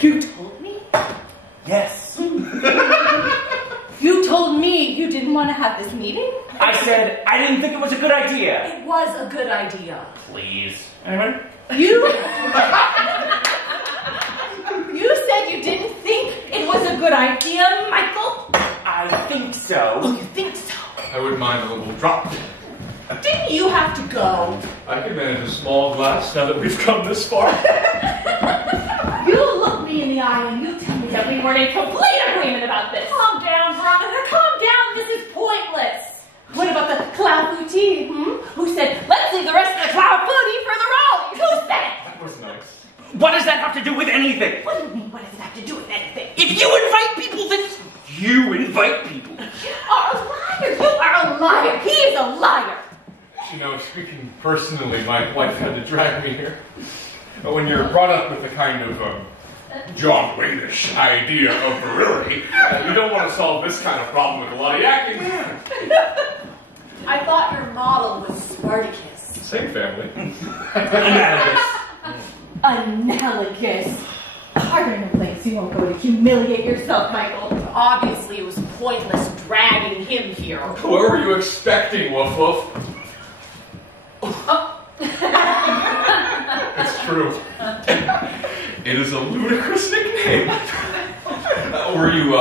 You told me? Yes. You told me you didn't want to have this meeting? I said I didn't think it was a good idea. It was a good idea. Please. Anyone? You said you didn't think it was a good idea, Michael? I think so. Oh, you think so? I wouldn't mind a little drop. Didn't you have to go? I could manage a small glass now that we've come this far. You look me in the eye and you tell me that we weren't in complete agreement about this. Calm down, Veronica. Calm down. This is pointless. What about the Clafouti, Who said, let's leave the rest of the Clafouti for the Raleighs? Who said it? That was nice. What does that have to do with anything? What do you mean, what does it have to do with anything? If you invite people, then you invite people. You are a liar. You are a liar. He is a liar. You know, speaking personally, my wife had to drag me here. But when you're brought up with the kind of John Wayne-ish idea of virility, you don't want to solve this kind of problem with a lot of yakking. I thought your model was Spartacus. Same family. Analogous. Analogous. Are there no place you won't go to humiliate yourself, Michael? Obviously, it was pointless dragging him here. What were you expecting, Woof Woof? It's true. It is a ludicrous nickname. Were you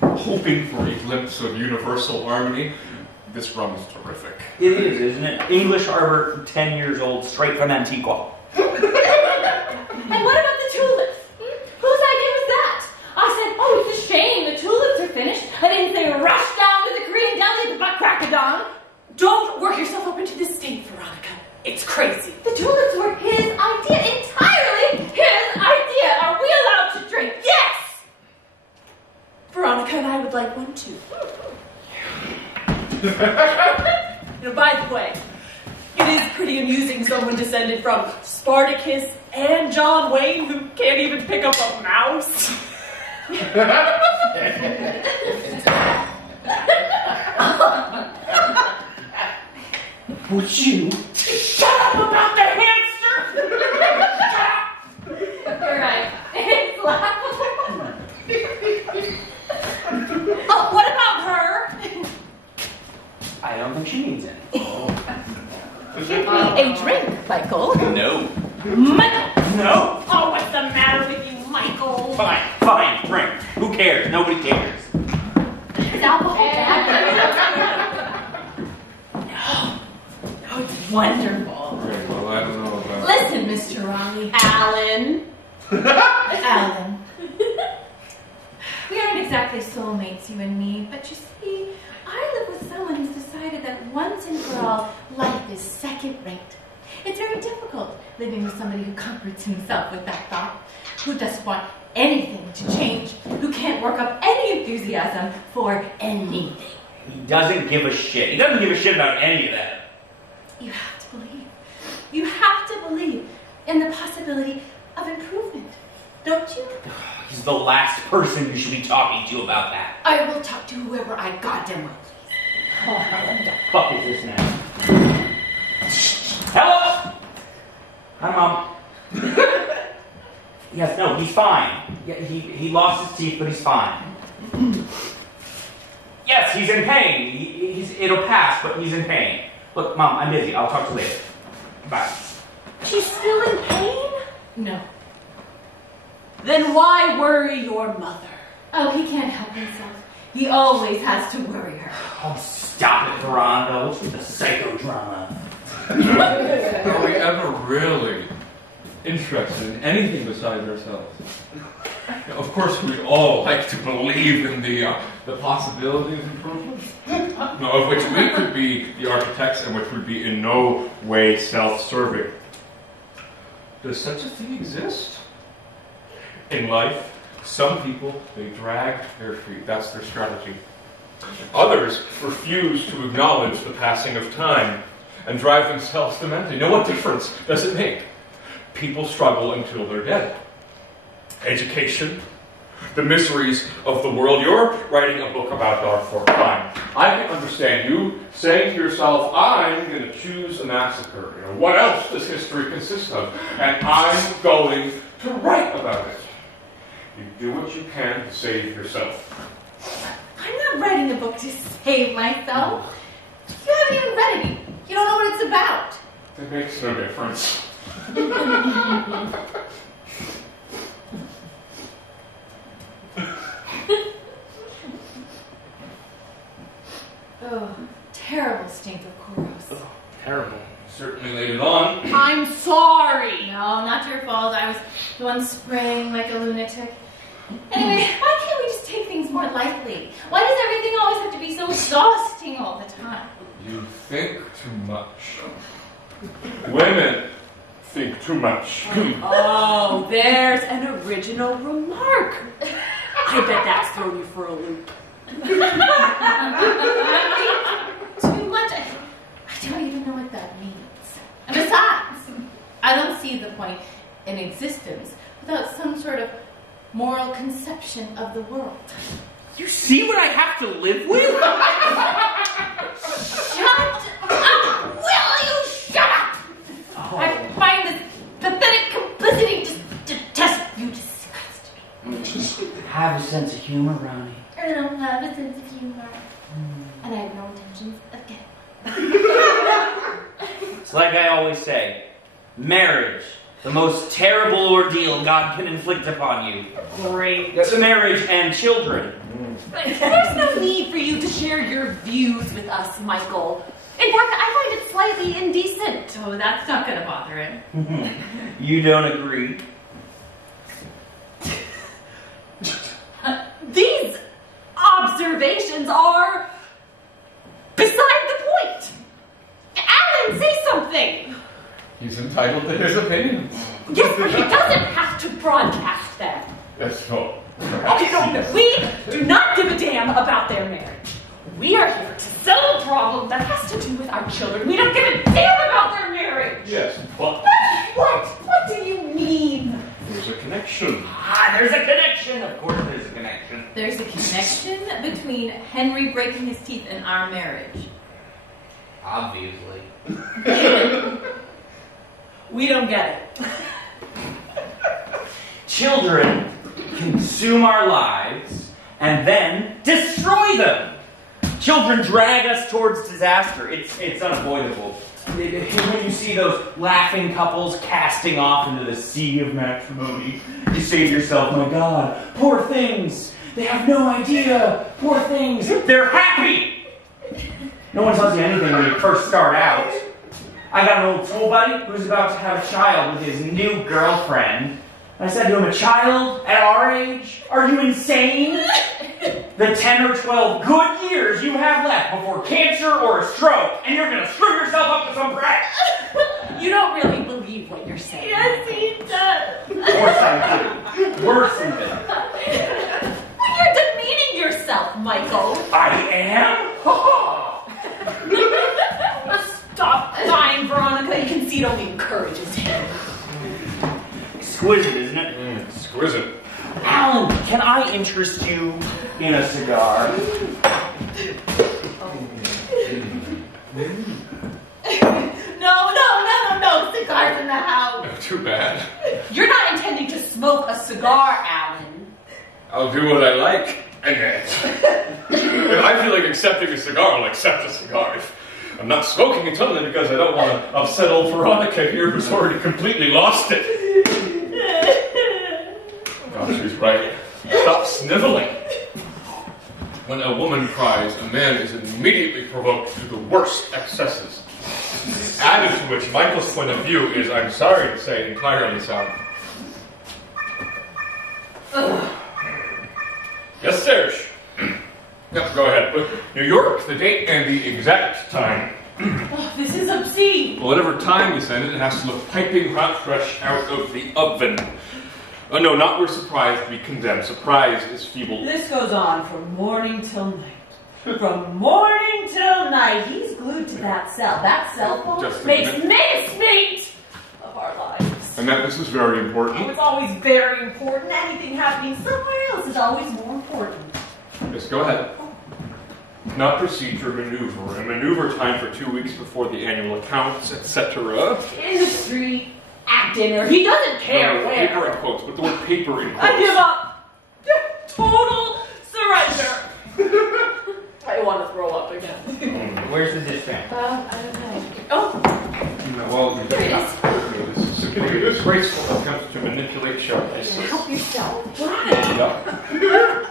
hoping for a glimpse of universal harmony? This rum is terrific. It is, isn't it? English Arbor, 10 years old, straight from Antigua. And what about the tulips? Whose idea was that? I said, oh, it's a shame the tulips are finished. I didn't say rush down to the Korean deli at the butt crack of dawn. Don't work yourself up into this state, Veronica. It's crazy. The tulips were his idea, entirely his idea. Are we allowed to drink? Yes! Veronica and I would like one too. By the way, it is pretty amusing someone descended from Spartacus and John Wayne who can't even pick up a mouse. Would you Shut up about the hamster! You're right. It's laughable. Oh, what about her? I don't think she needs any. Give me a drink, Michael. No. Michael! No. Oh, what's the matter with you, Michael? Fine, drink. Who cares? Nobody cares. Is alcohol bad? Oh, it's wonderful. Right, well, I don't know about... Listen, Mr. Raleigh. Alan. Alan. We aren't exactly soulmates, you and me, but you see, I live with someone who's decided that once and for all, life is second rate. It's very difficult living with somebody who comforts himself with that thought, who doesn't want anything to change, who can't work up any enthusiasm for anything. He doesn't give a shit. He doesn't give a shit about any of that. You have to believe. You have to believe in the possibility of improvement, don't you? He's the last person you should be talking to about that. I will talk to whoever I goddamn well please. What the fuck is this now? Hello? Hi, Mom. Yes, no, he's fine. Yeah, he lost his teeth, but he's fine. Yes, he's in pain. It'll pass, but he's in pain. Look, Mom, I'm busy. I'll talk to you later. Bye. She's still in pain? No. Then why worry your mother? Oh, he can't help himself. He always has to worry her. Oh, stop it, Veronica. What's with the psychodrama? Are we ever really interested in anything besides ourselves? Of course, we'd all like to believe in the possibility of improvement, of which we could be the architects and which would be in no way self-serving. Does such a thing exist? In life, some people, they drag their feet. That's their strategy. Others refuse to acknowledge the passing of time and drive themselves demented. Now, what difference does it make? People struggle until they're dead. Education, the miseries of the world. You're writing a book about Darfur. Fine. I can understand you saying to yourself, I'm going to choose a massacre. You know, what else does history consist of? And I'm going to write about it. You do what you can to save yourself. I'm not writing a book to save myself. You haven't even read it. You don't know what it's about. It makes no difference. Oh, terrible stink of Kuros. Oh, terrible. Certainly laid it on. I'm sorry. No, not your fault. I was the one spraying like a lunatic. Anyway, why can't we just take things more lightly? Why does everything always have to be so exhausting all the time? You think too much. Women think too much. Oh, there's an original remark. I bet that's thrown you for a loop. Too much? I don't even know what that means. And besides, I don't see the point in existence without some sort of moral conception of the world. You see what I have to live with? Shut up! Will you shut up? Oh. I find this pathetic complicity you disgust me. Have a sense of humor, Ronnie. I don't have have a sense of humor. And I have no intentions of getting one. It's like I always say, marriage, the most terrible ordeal God can inflict upon you. Great. That's marriage and children. There's no need for you to share your views with us, Michael. In fact, I find it slightly indecent. Oh, that's not gonna bother him. You don't agree? These observations are beside the point. Alan, say something. He's entitled to his opinions. Yes, but he doesn't have to broadcast them. That's all. Okay, no, we do not give a damn about their marriage. We are here to solve a problem that has to do with our children. We don't give a damn about their marriage. Yes, but What? What do you mean? there's a connection. Ah, there's a connection. Of course there's a connection. There's a connection between Henry breaking his teeth and our marriage. Obviously. We don't get it. Children consume our lives and then destroy them. Children drag us towards disaster. It's unavoidable. When you see those laughing couples casting off into the sea of matrimony, you say to yourself, my God, poor things. They have no idea. Poor things. They're happy. No one tells you anything when you first start out. I got an old school buddy who's about to have a child with his new girlfriend. I said to him, a child at our age? Are you insane? The 10 or 12 good years you have left before cancer or a stroke, and you're going to screw yourself up with some brat. You don't really believe what you're saying. Yes, he does. Of course I do. Worse than that. You're demeaning yourself, Michael. I am? Stop dying, Veronica. You can see it only encourages him. Exquisite, isn't it? Exquisite. Alan, can I interest you in a cigar? No, cigars in the house. Too bad. You're not intending to smoke a cigar, Alan. I'll do what I like, Annette. If I feel like accepting a cigar, I'll accept a cigar. If I'm not smoking it's only because I don't want to upset old Veronica here who's already completely lost it. Oh, she's right. Stop sniveling. When a woman cries, a man is immediately provoked to the worst excesses. Added to which, Michael's point of view is, I'm sorry to say, entirely sound. Yes, Serge. Yep, go ahead. New York, the date and the exact time. Oh, this is obscene. Well, whatever time you send it, it has to look piping hot fresh out of the oven. Oh, no, not we're surprised to be condemned. Surprise is feeble. This goes on from morning till night. From morning till night, he's glued to that cell. That cell phone Just a makes minute. mincemeat of our lives. And that this is very Oh, important. it's always very important. Anything happening somewhere else is always more important. Yes, go ahead. Not procedure, maneuver. A maneuver time for 2 weeks before the annual accounts, etc. In the street, at dinner, he doesn't care No, where. paper in quotes. Put the word paper in quotes. I give up. Total surrender. I want to throw up again. Where's the discount? I don't know. Oh, No, well, you There it This is graceful attempts to manipulate sharp prices. Help yourself. Yeah.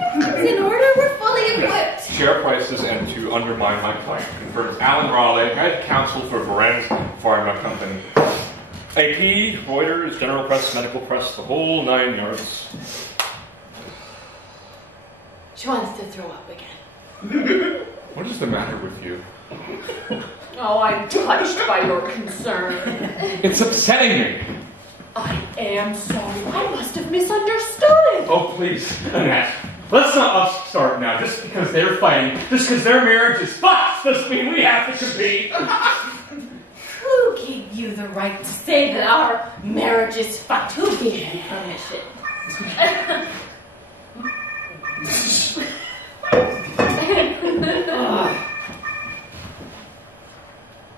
It's in order. We're fully equipped. Share prices and to undermine my client. Confirms Alan Raleigh, head counsel for Varennes Pharma Company. AP, Reuters, General Press, Medical Press, the whole 9 yards. She wants to throw up again. What is the matter with you? oh, I'm touched by your concern. It's upsetting me. I am sorry. I must have misunderstood. Oh, please, Annette. Let's not us start now. Just because they're fighting, just because their marriage is fucked, doesn't mean we have to compete. Who gave you the right to say that our marriage is fucked? Who gave you permission?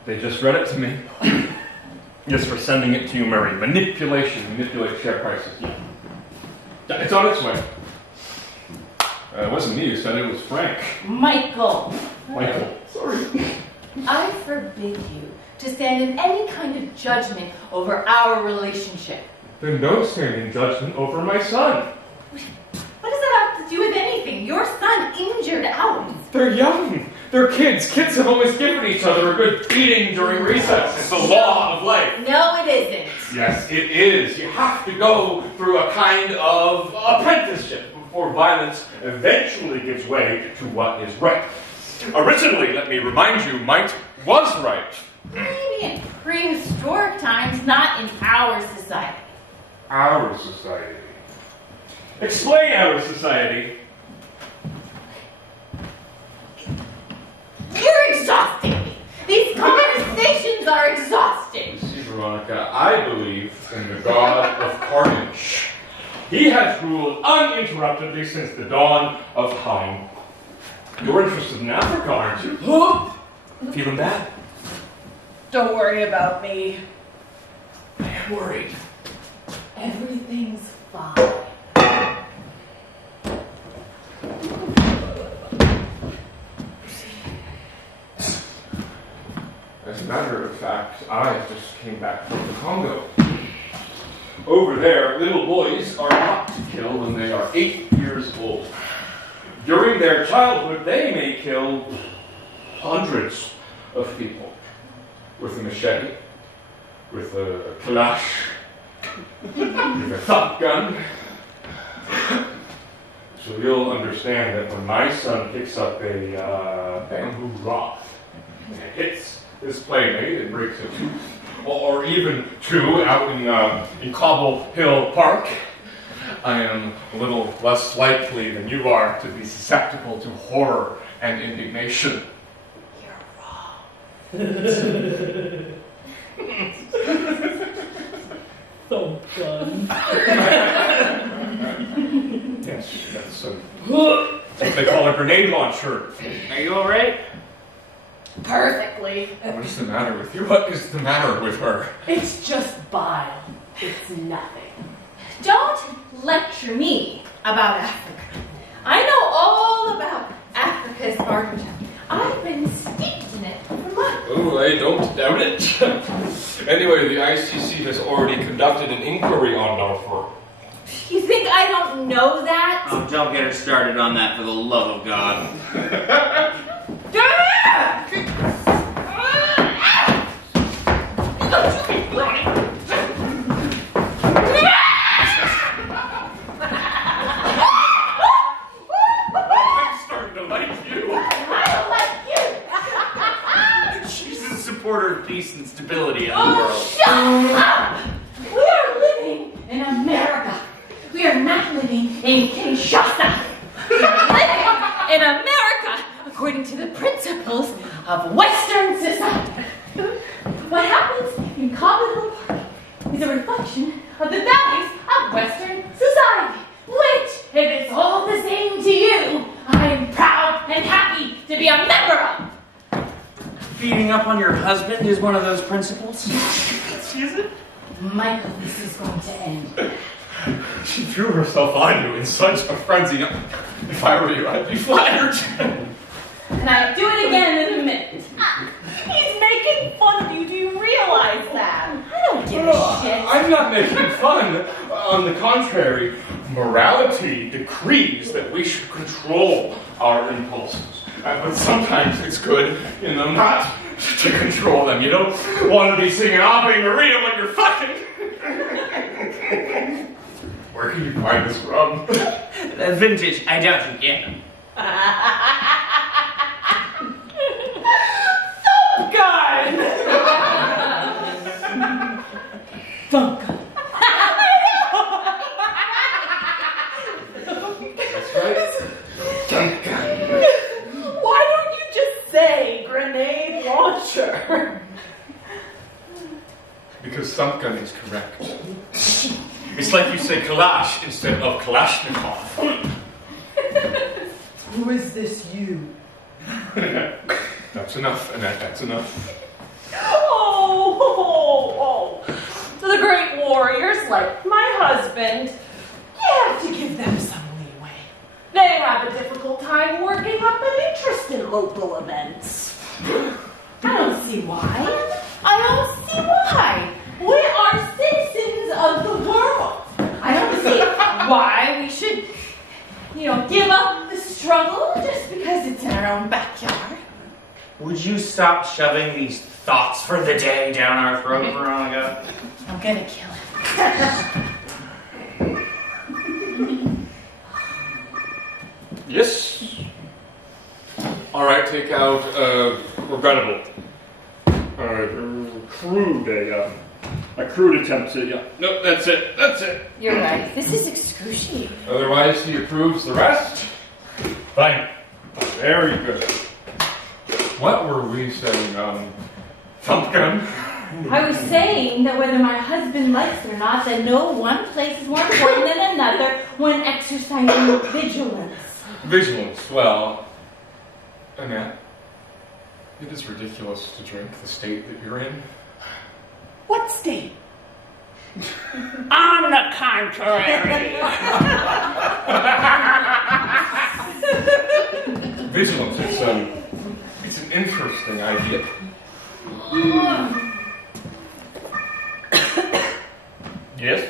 They just read it to me. Just for sending it to you, Mary. Manipulate share prices. It's on its way. It wasn't me who said it, it was Frank. Michael. Michael, sorry. I forbid you to stand in any kind of judgment over our relationship. Then don't stand in judgment over my son. What does that have to do with anything? Your son injured ours. They're young. They're kids. Kids have always given each other a good beating during recess. It's the law of life. No, it isn't. Yes, it is. You have to go through a kind of apprenticeship before violence eventually gives way to what is right. Originally, let me remind you, might was right. Maybe in prehistoric times, not in our society. Our society. Explain our society. You're exhausting me. These conversations are exhausting. See, Veronica, I believe in the god of Carnage. He has ruled uninterruptedly since the dawn of time. You're interested in Africa, aren't you? Feeling bad? Don't worry about me. I am worried. Everything's fine. As a matter of fact, I just came back from the Congo. Over there, little boys are not to kill when they are 8 years old. During their childhood, they may kill hundreds of people with a machete, with a kalash, with a thump gun. So you'll understand that when my son picks up a bamboo rod and hits his playmate and breaks a tooth, or even two out in Cobble Hill Park, I am a little less likely than you are to be susceptible to horror and indignation. You're wrong. So done. Yes, that's what they call a grenade launcher. Are you alright? Perfectly. What is the matter with you? What is the matter with her? It's just bile. It's nothing. Don't lecture me about Africa. I know all about Africa's archetype. I've been steeped in it for months. Oh, I don't doubt it. Anyway, the ICC has already conducted an inquiry on Darfur. You think I don't know that? Oh, don't get her started on that, for the love of God. I'm starting to like you. I don't like you. She's a supporter of peace and stability in the Oh, world. shut up! We are living in America. We are not living in Kinshasa. We are living in America according to the principles of Western society. What happens in Cobble Hill Park is a reflection of the values of Western society, which, if it's all the same to you, I am proud and happy to be a member of. Beating up on your husband is one of those principles? Is it? Michael, this is going to end. She threw herself on you in such a frenzy. If I were you, I'd be flattered. And I'll do it again in a minute. He's making fun of you. Do you realize that? I don't give a shit. I'm not making fun. On the contrary, morality decrees that we should control our impulses. But sometimes it's good, not to control them. You don't want to be singing Ave Maria when you're fucking. Where can you find this from? Vintage, I doubt you get them. God! Thunk. That's right. Duncan. Why don't you just say grenade launcher? Because Thumpgun is correct. It's like you say Kalash instead of Kalashnikov. Who is this you? That's enough, Annette, that's enough. Oh. To the great warriors like my husband, you have to give them some leeway. They have have a difficult time working up an interest in local events. I don't see why. I don't see why. We are citizens of the world. I don't see why we should, give up the struggle just because it's in our own backyard. Would you stop shoving these thoughts for the day down our throat, Veronica? I'm gonna kill him. Yes. All right, take out regrettable. A crude attempt to. Yeah. No, that's it. That's it. You're right. This is excruciating. Otherwise, he approves the rest. Fine. Very good. What were we saying? Thumpkin? I was saying that whether my husband likes it or not, that no one place is more important than another when exercising vigilance. Vigilance. Well, Annette, it is ridiculous to drink the state that you're in. What state? On the contrary. Vigilance. It's an interesting idea. Yes?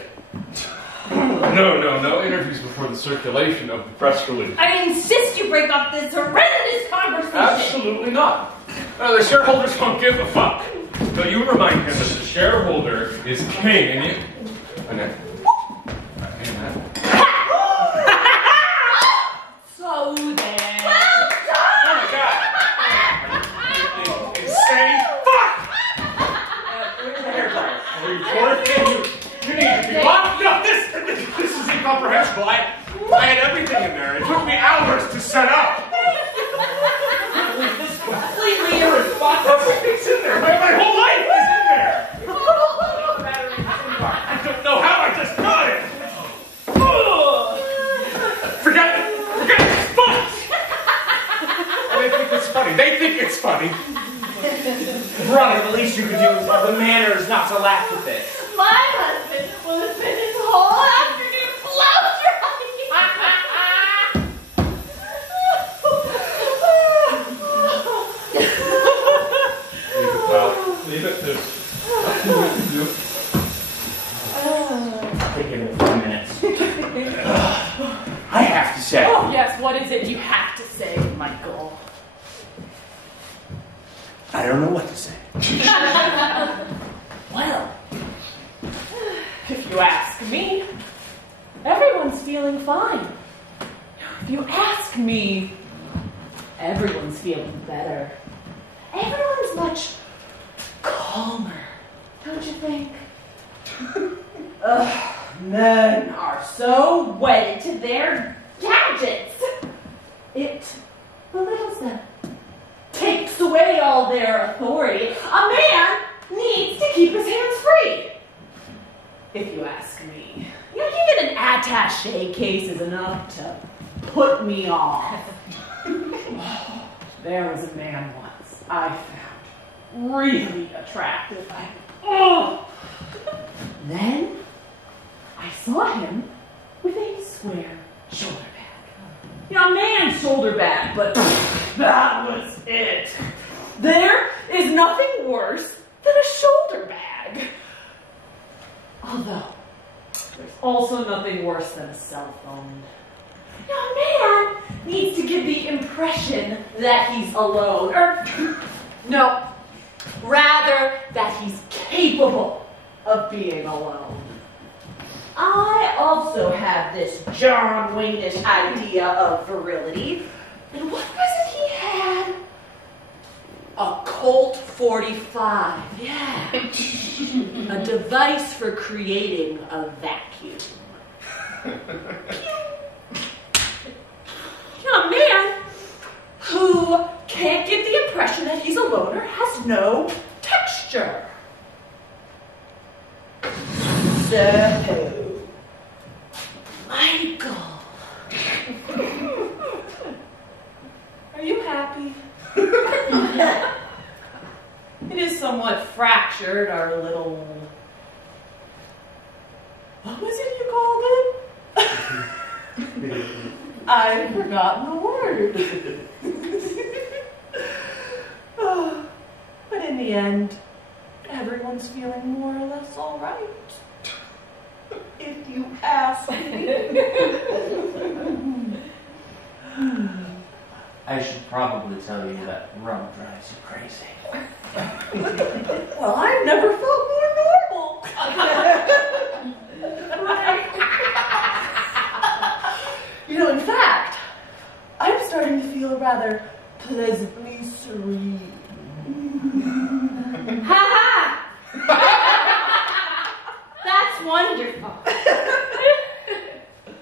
No interviews before the circulation of the press release. I insist you break off this horrendous conversation. Absolutely not. The shareholders don't give a fuck. So you remind him that the shareholder is king, and you... Annette. So then. Oh my God. Insane. Fuck! Where's the hair dryer? You need to be locked up. This is incomprehensible. I had everything in there. It took me hours to set up. This completely irresponsible. Everything's in there. My whole life is in there. I don't know how I just got it. Forget it. It's funny. They think it's funny. Veronica, the least you could do is have the manners not to laugh at this. My husband will have spent his whole afternoon blow drying. Leave it. There's nothing we can do. Take it in a few minutes. I have to say. Oh, yes, what is it you have to say, Michael? I don't know what to say. Well, if you ask me, everyone's feeling fine. If you ask me, everyone's feeling better. Everyone's much calmer, don't you think? Men are so wedded to their gadgets. It belittles them. Takes away all their authority. A man needs to keep his hands free. If you ask me, even an attaché case is enough to put me off. There was a man once I found really attractive. Then I saw him with a square shoulder bag. A man's shoulder bag, but that was it. There is nothing worse than a shoulder bag. Although, there's also nothing worse than a cell phone. A man needs to give the impression that he's alone. Or, no, rather that he's capable of being alone. I also have this John Wayne-ish idea of virility. And what was it he had? A Colt 45. Yeah. A device for creating a vacuum. A man who can't give the impression that he's a loner has no texture. So, Michael, are you happy? It is somewhat fractured, our little... What was it you called it? I've forgotten the word. Oh, but in the end, everyone's feeling more or less all right. If you ask me. I should probably tell you that rum drives you crazy. Well, I've never felt more normal. Right. You know, in fact, I'm starting to feel rather pleasantly serene. Ha ha! That's wonderful.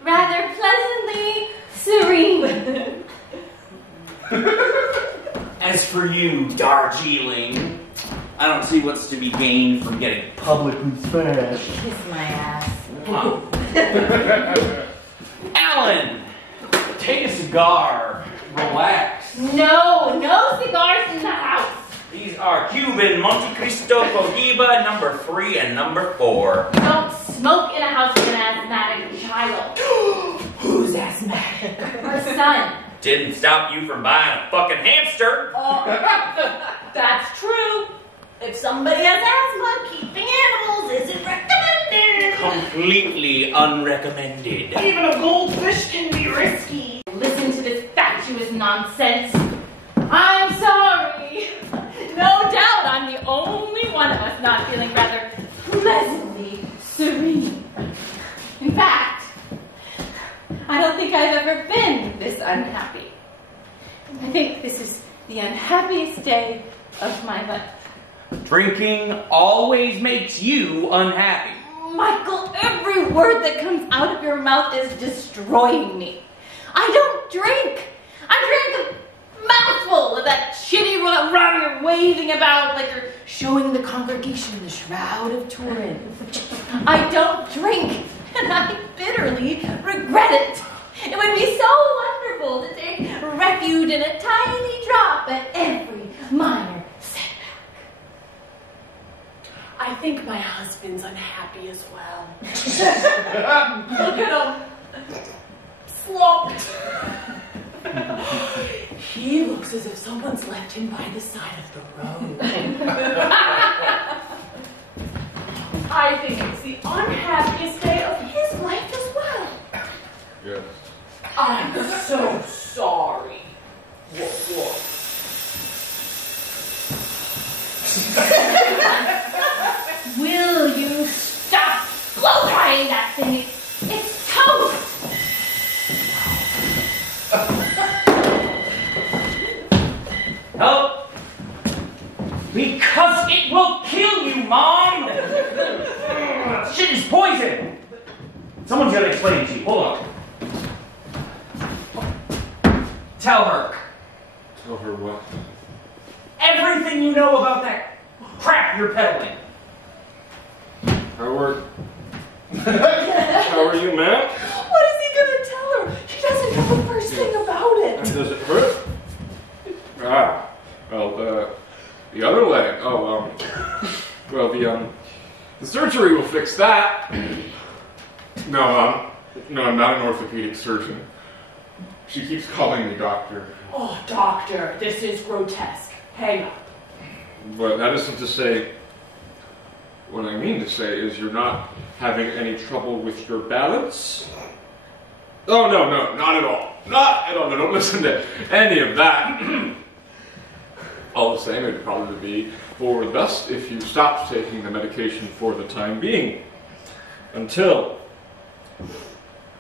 Rather pleasantly serene. As for you, Darjeeling, I don't see what's to be gained from getting publicly smashed. Kiss my ass. Oh. Alan, take a cigar. Relax. No cigars in the house. These are Cuban Monte Cristo Cohiba number 3 and number 4. Don't smoke in a house with an asthmatic child. Who's asthmatic? Her son. Didn't stop you from buying a fucking hamster. That's true. If somebody has asthma, keeping animals isn't recommended. Completely unrecommended. Even a goldfish can be risky. Listen to this fatuous nonsense. I'm sorry. No doubt I'm the only one of us not feeling rather pleasantly serene. In fact, I don't think I've ever been this unhappy. I think this is the unhappiest day of my life. Drinking always makes you unhappy. Michael, every word that comes out of your mouth is destroying me. I don't drink. I drank a mouthful of that shitty rum you're waving about like you're showing the congregation the Shroud of Turin. I don't drink, and I bitterly regret it. It would be so wonderful to take refuge in a tiny drop at every minor setback. I think my husband's unhappy as well. Look at him. Slumped. He looks as if someone's left him by the side of the road. I think it's the unhappiest day of his life as well. Yes. I'm so sorry. Will you stop blow drying that thing? It's toast! Help! Because it will kill you, Mom! Shit is poison! Someone's gotta explain it to you. Hold on. Tell her. Tell her what? Everything you know about that crap you're peddling. How are you, ma'am? What is he gonna tell her? She doesn't know the first thing about it. Does it hurt? Well, the other leg. Well, the surgery will fix that. No, I'm not an orthopedic surgeon. She keeps calling me doctor. Oh, doctor, this is grotesque. Hang up. But that isn't to say. What I mean to say is you're not having any trouble with your balance? Oh, no, not at all. Not at all. No, don't listen to any of that. All the same, it'd probably be for the best if you stopped taking the medication for the time being. Until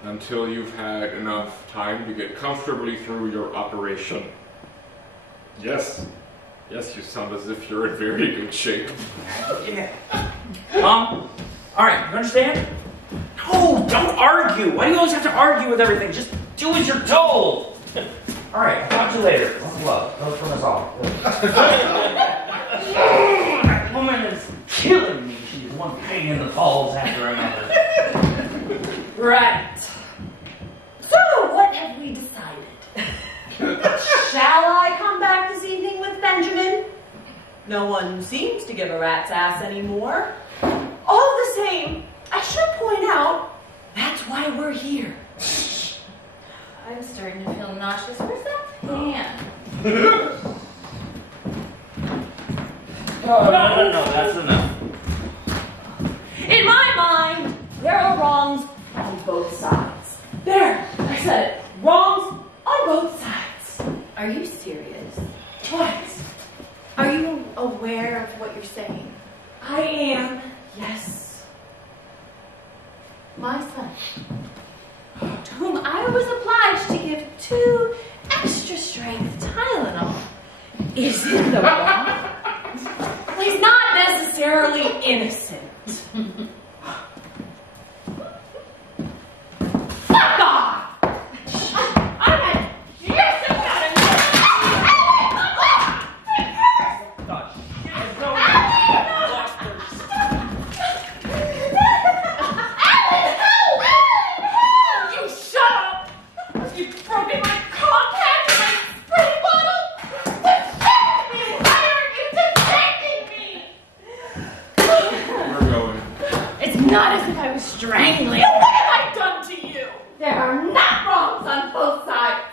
you've had enough time to get comfortably through your operation. Yes, you sound as if you're in very good shape. Mom? Alright, you understand? No, don't argue. Why do you always have to argue with everything? Just do as you're told. Alright, I'll talk to you later. Love from us all. That woman is killing me. She's one pain in the balls after another. Right. So, what have we decided? Shall I come back this evening with Benjamin? No one seems to give a rat's ass anymore. All the same, I should point out, that's why we're here. I'm starting starting to feel nauseous. Where's that pan? No, that's enough. In my mind, there are wrongs on both sides. There, I said it. Wrongs on both sides. Are you serious? What? Are you aware of what you're saying? I am, yes. My son, to whom I was obliged to give 2 extra strength Tylenol, is in the wrong. He's not necessarily innocent. Fuck off! I had just about You shut up! You've broken my compact and my spray bottle! Protect me! Why aren't you protecting me? We're going. It's not as if I was strangling. What have I done to you? There are not wrongs on both sides.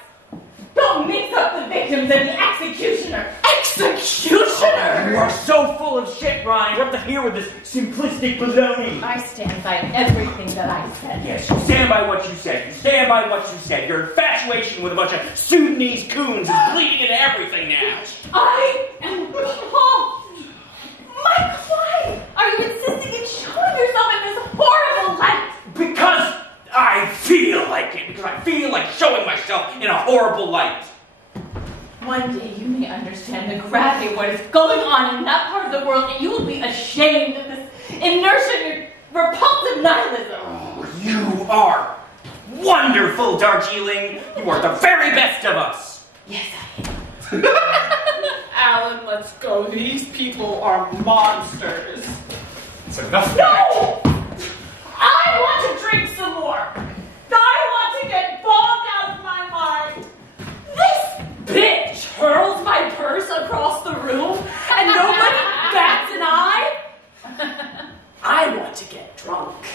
Don't mix up the victims and the executioner. Executioner! You are so full of shit, Ryan. You're up to here with this simplistic baloney. I stand by everything that I said. Yes, you stand by what you said. You stand by what you said. Your infatuation with a bunch of Sudanese coons is bleeding into everything now. I am appalled. Mike, why are you insisting in showing yourself in this horrible light? Because I feel like it. Because I feel like showing myself in a horrible light. One day you may understand the gravity of what is going on in that part of the world, and you will be ashamed of this inertia and your repulsive nihilism. Oh, you are wonderful, Darjeeling. You are the very best of us. Yes, I am. Alan, let's go. These people are monsters. It's enough. No! I want to drink some more. I want to get bogged out of my mind. This bitch hurls my purse across the room and nobody bats an eye. I want to get drunk.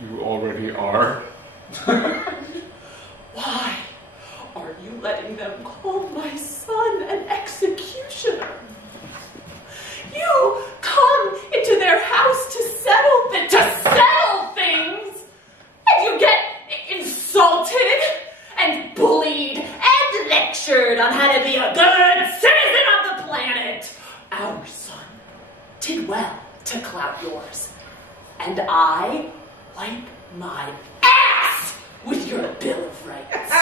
You already are. Why are you letting them call my son an executioner? You come into their house to settle things, and you get insulted and bullied and lectured on how to be a good citizen of the planet. Our son did well to clout yours, and I wipe my ass with your Bill of Rights.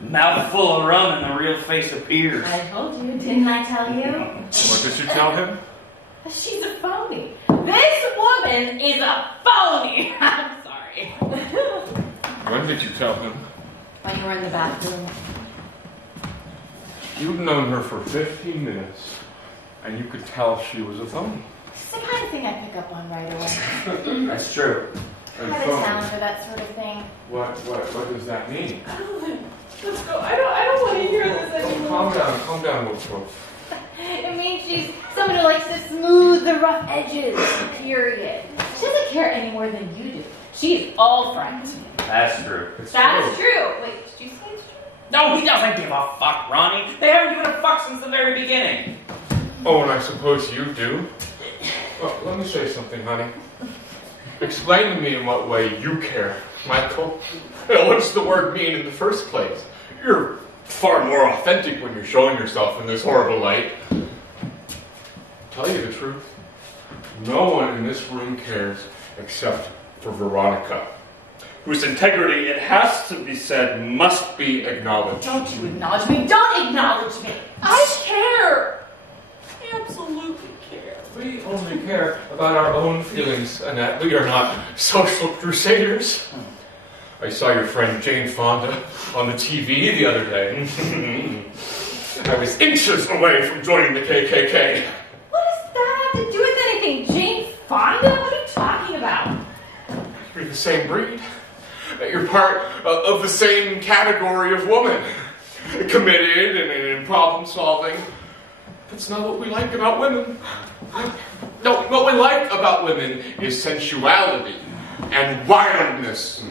Mouthful of rum and the real face appears. I told you, didn't I tell you? What did you tell him? She's a phony. This woman is a phony. I'm sorry. When did you tell him? When you were in the bathroom. You've known her for 15 minutes, and you could tell she was a phony. It's the kind of thing I pick up on right away. That's true. I have a talent for that sort of thing. What does that mean? Let's go. I don't want to hear this anymore. Calm down, Wolf. It means she's someone who likes to smooth the rough edges, period. She doesn't care any more than you do. She's all front. That's true. That's true. Wait, did you say it's true? No, he doesn't give a fuck, Ronnie. They haven't given a fuck since the very beginning. Oh, and I suppose you do? Well, let me say something, honey. Explain to me in what way you care, Michael. What does the word mean in the first place? You're far more authentic when you're showing yourself in this horrible light. Tell you the truth, no one in this room cares except for Veronica, whose integrity, it has to be said, must be acknowledged. Don't you acknowledge me. Don't acknowledge me. I care. I absolutely care. We only care about our own feelings, Annette. We are not social crusaders. I saw your friend Jane Fonda on the TV the other day. I was inches away from joining the KKK. What does that have to do with anything? Jane Fonda? What are you talking about? You're the same breed. You're part of the same category of woman. Committed and in problem solving. That's not what we like about women. No, what we like about women is sensuality and wildness.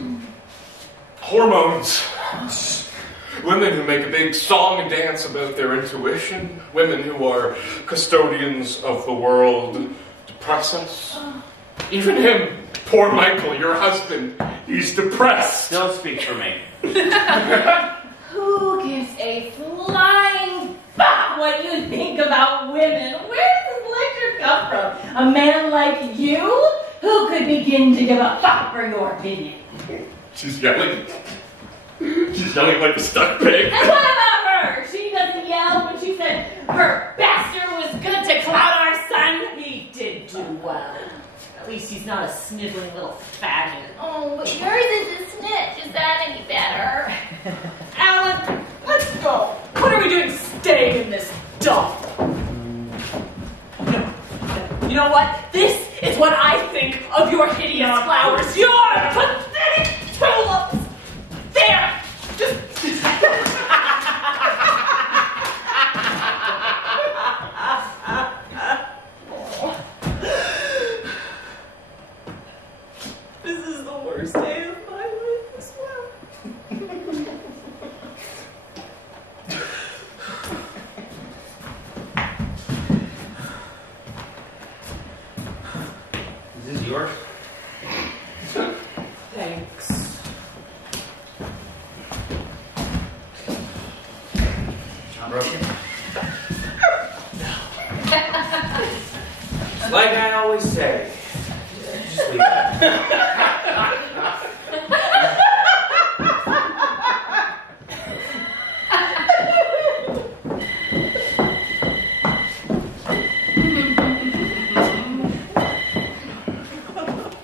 Hormones. Women who make a big song and dance about their intuition. Women who are custodians of the world depress us. Even him, poor Michael, your husband, he's depressed. Don't speak for me. Who gives a flying fuck what you think about women? Where does this lecture come from? A man like you? Who could begin to give a fuck for your opinion? She's yelling. She's yelling like a stuck pig. And what about her? She doesn't yell when she said her bastard was good to clout our son? He did do well. At least he's not a sniveling little faggot. Oh, but yours is a snitch. Is that any better? Alan, let's go. What are we doing staying in this dump? You know what? This is what I think of your hideous flowers. Your pathetic tulips. There. Just... This is the worst day of my life as well. Is this yours? Thanks. Not broken? Like I always say, just leave it.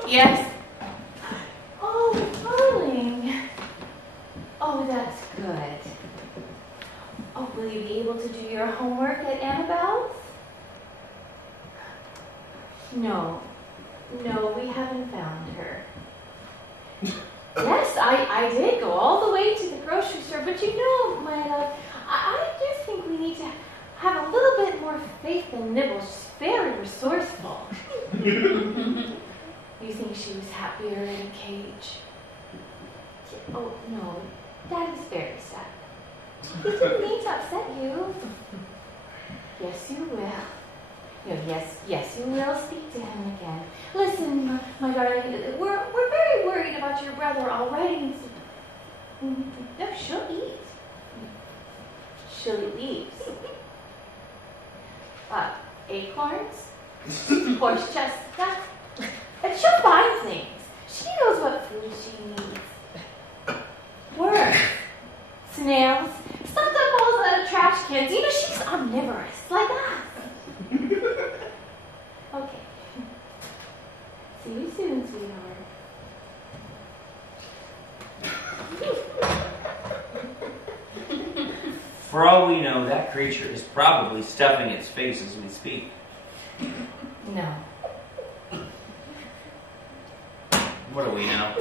Yes? Oh, darling. Oh, that's good. Oh, will you be able to do your homework at Annabelle's? No, we haven't found her. Yes, I did go all the way to the grocery store, but you know, my love, I just think we need to have a little bit more faith in Nibbles. She's very resourceful. You think she was happier in a cage? Oh, no, that is very sad. He didn't mean to upset you. Yes, you will. No, yes, you will speak to him again. Listen, my darling, we're very worried about your brother, all right? No, she'll eat. She'll eat leaves. Acorns, horse chestnuts, and she'll find things. She knows what food she needs. Worms, snails, stuff that falls out of trash cans. You know, she's omnivorous, like us. Okay. See you soon, sweetheart. For all we know, that creature is probably stuffing its face as we speak. No. What do we know?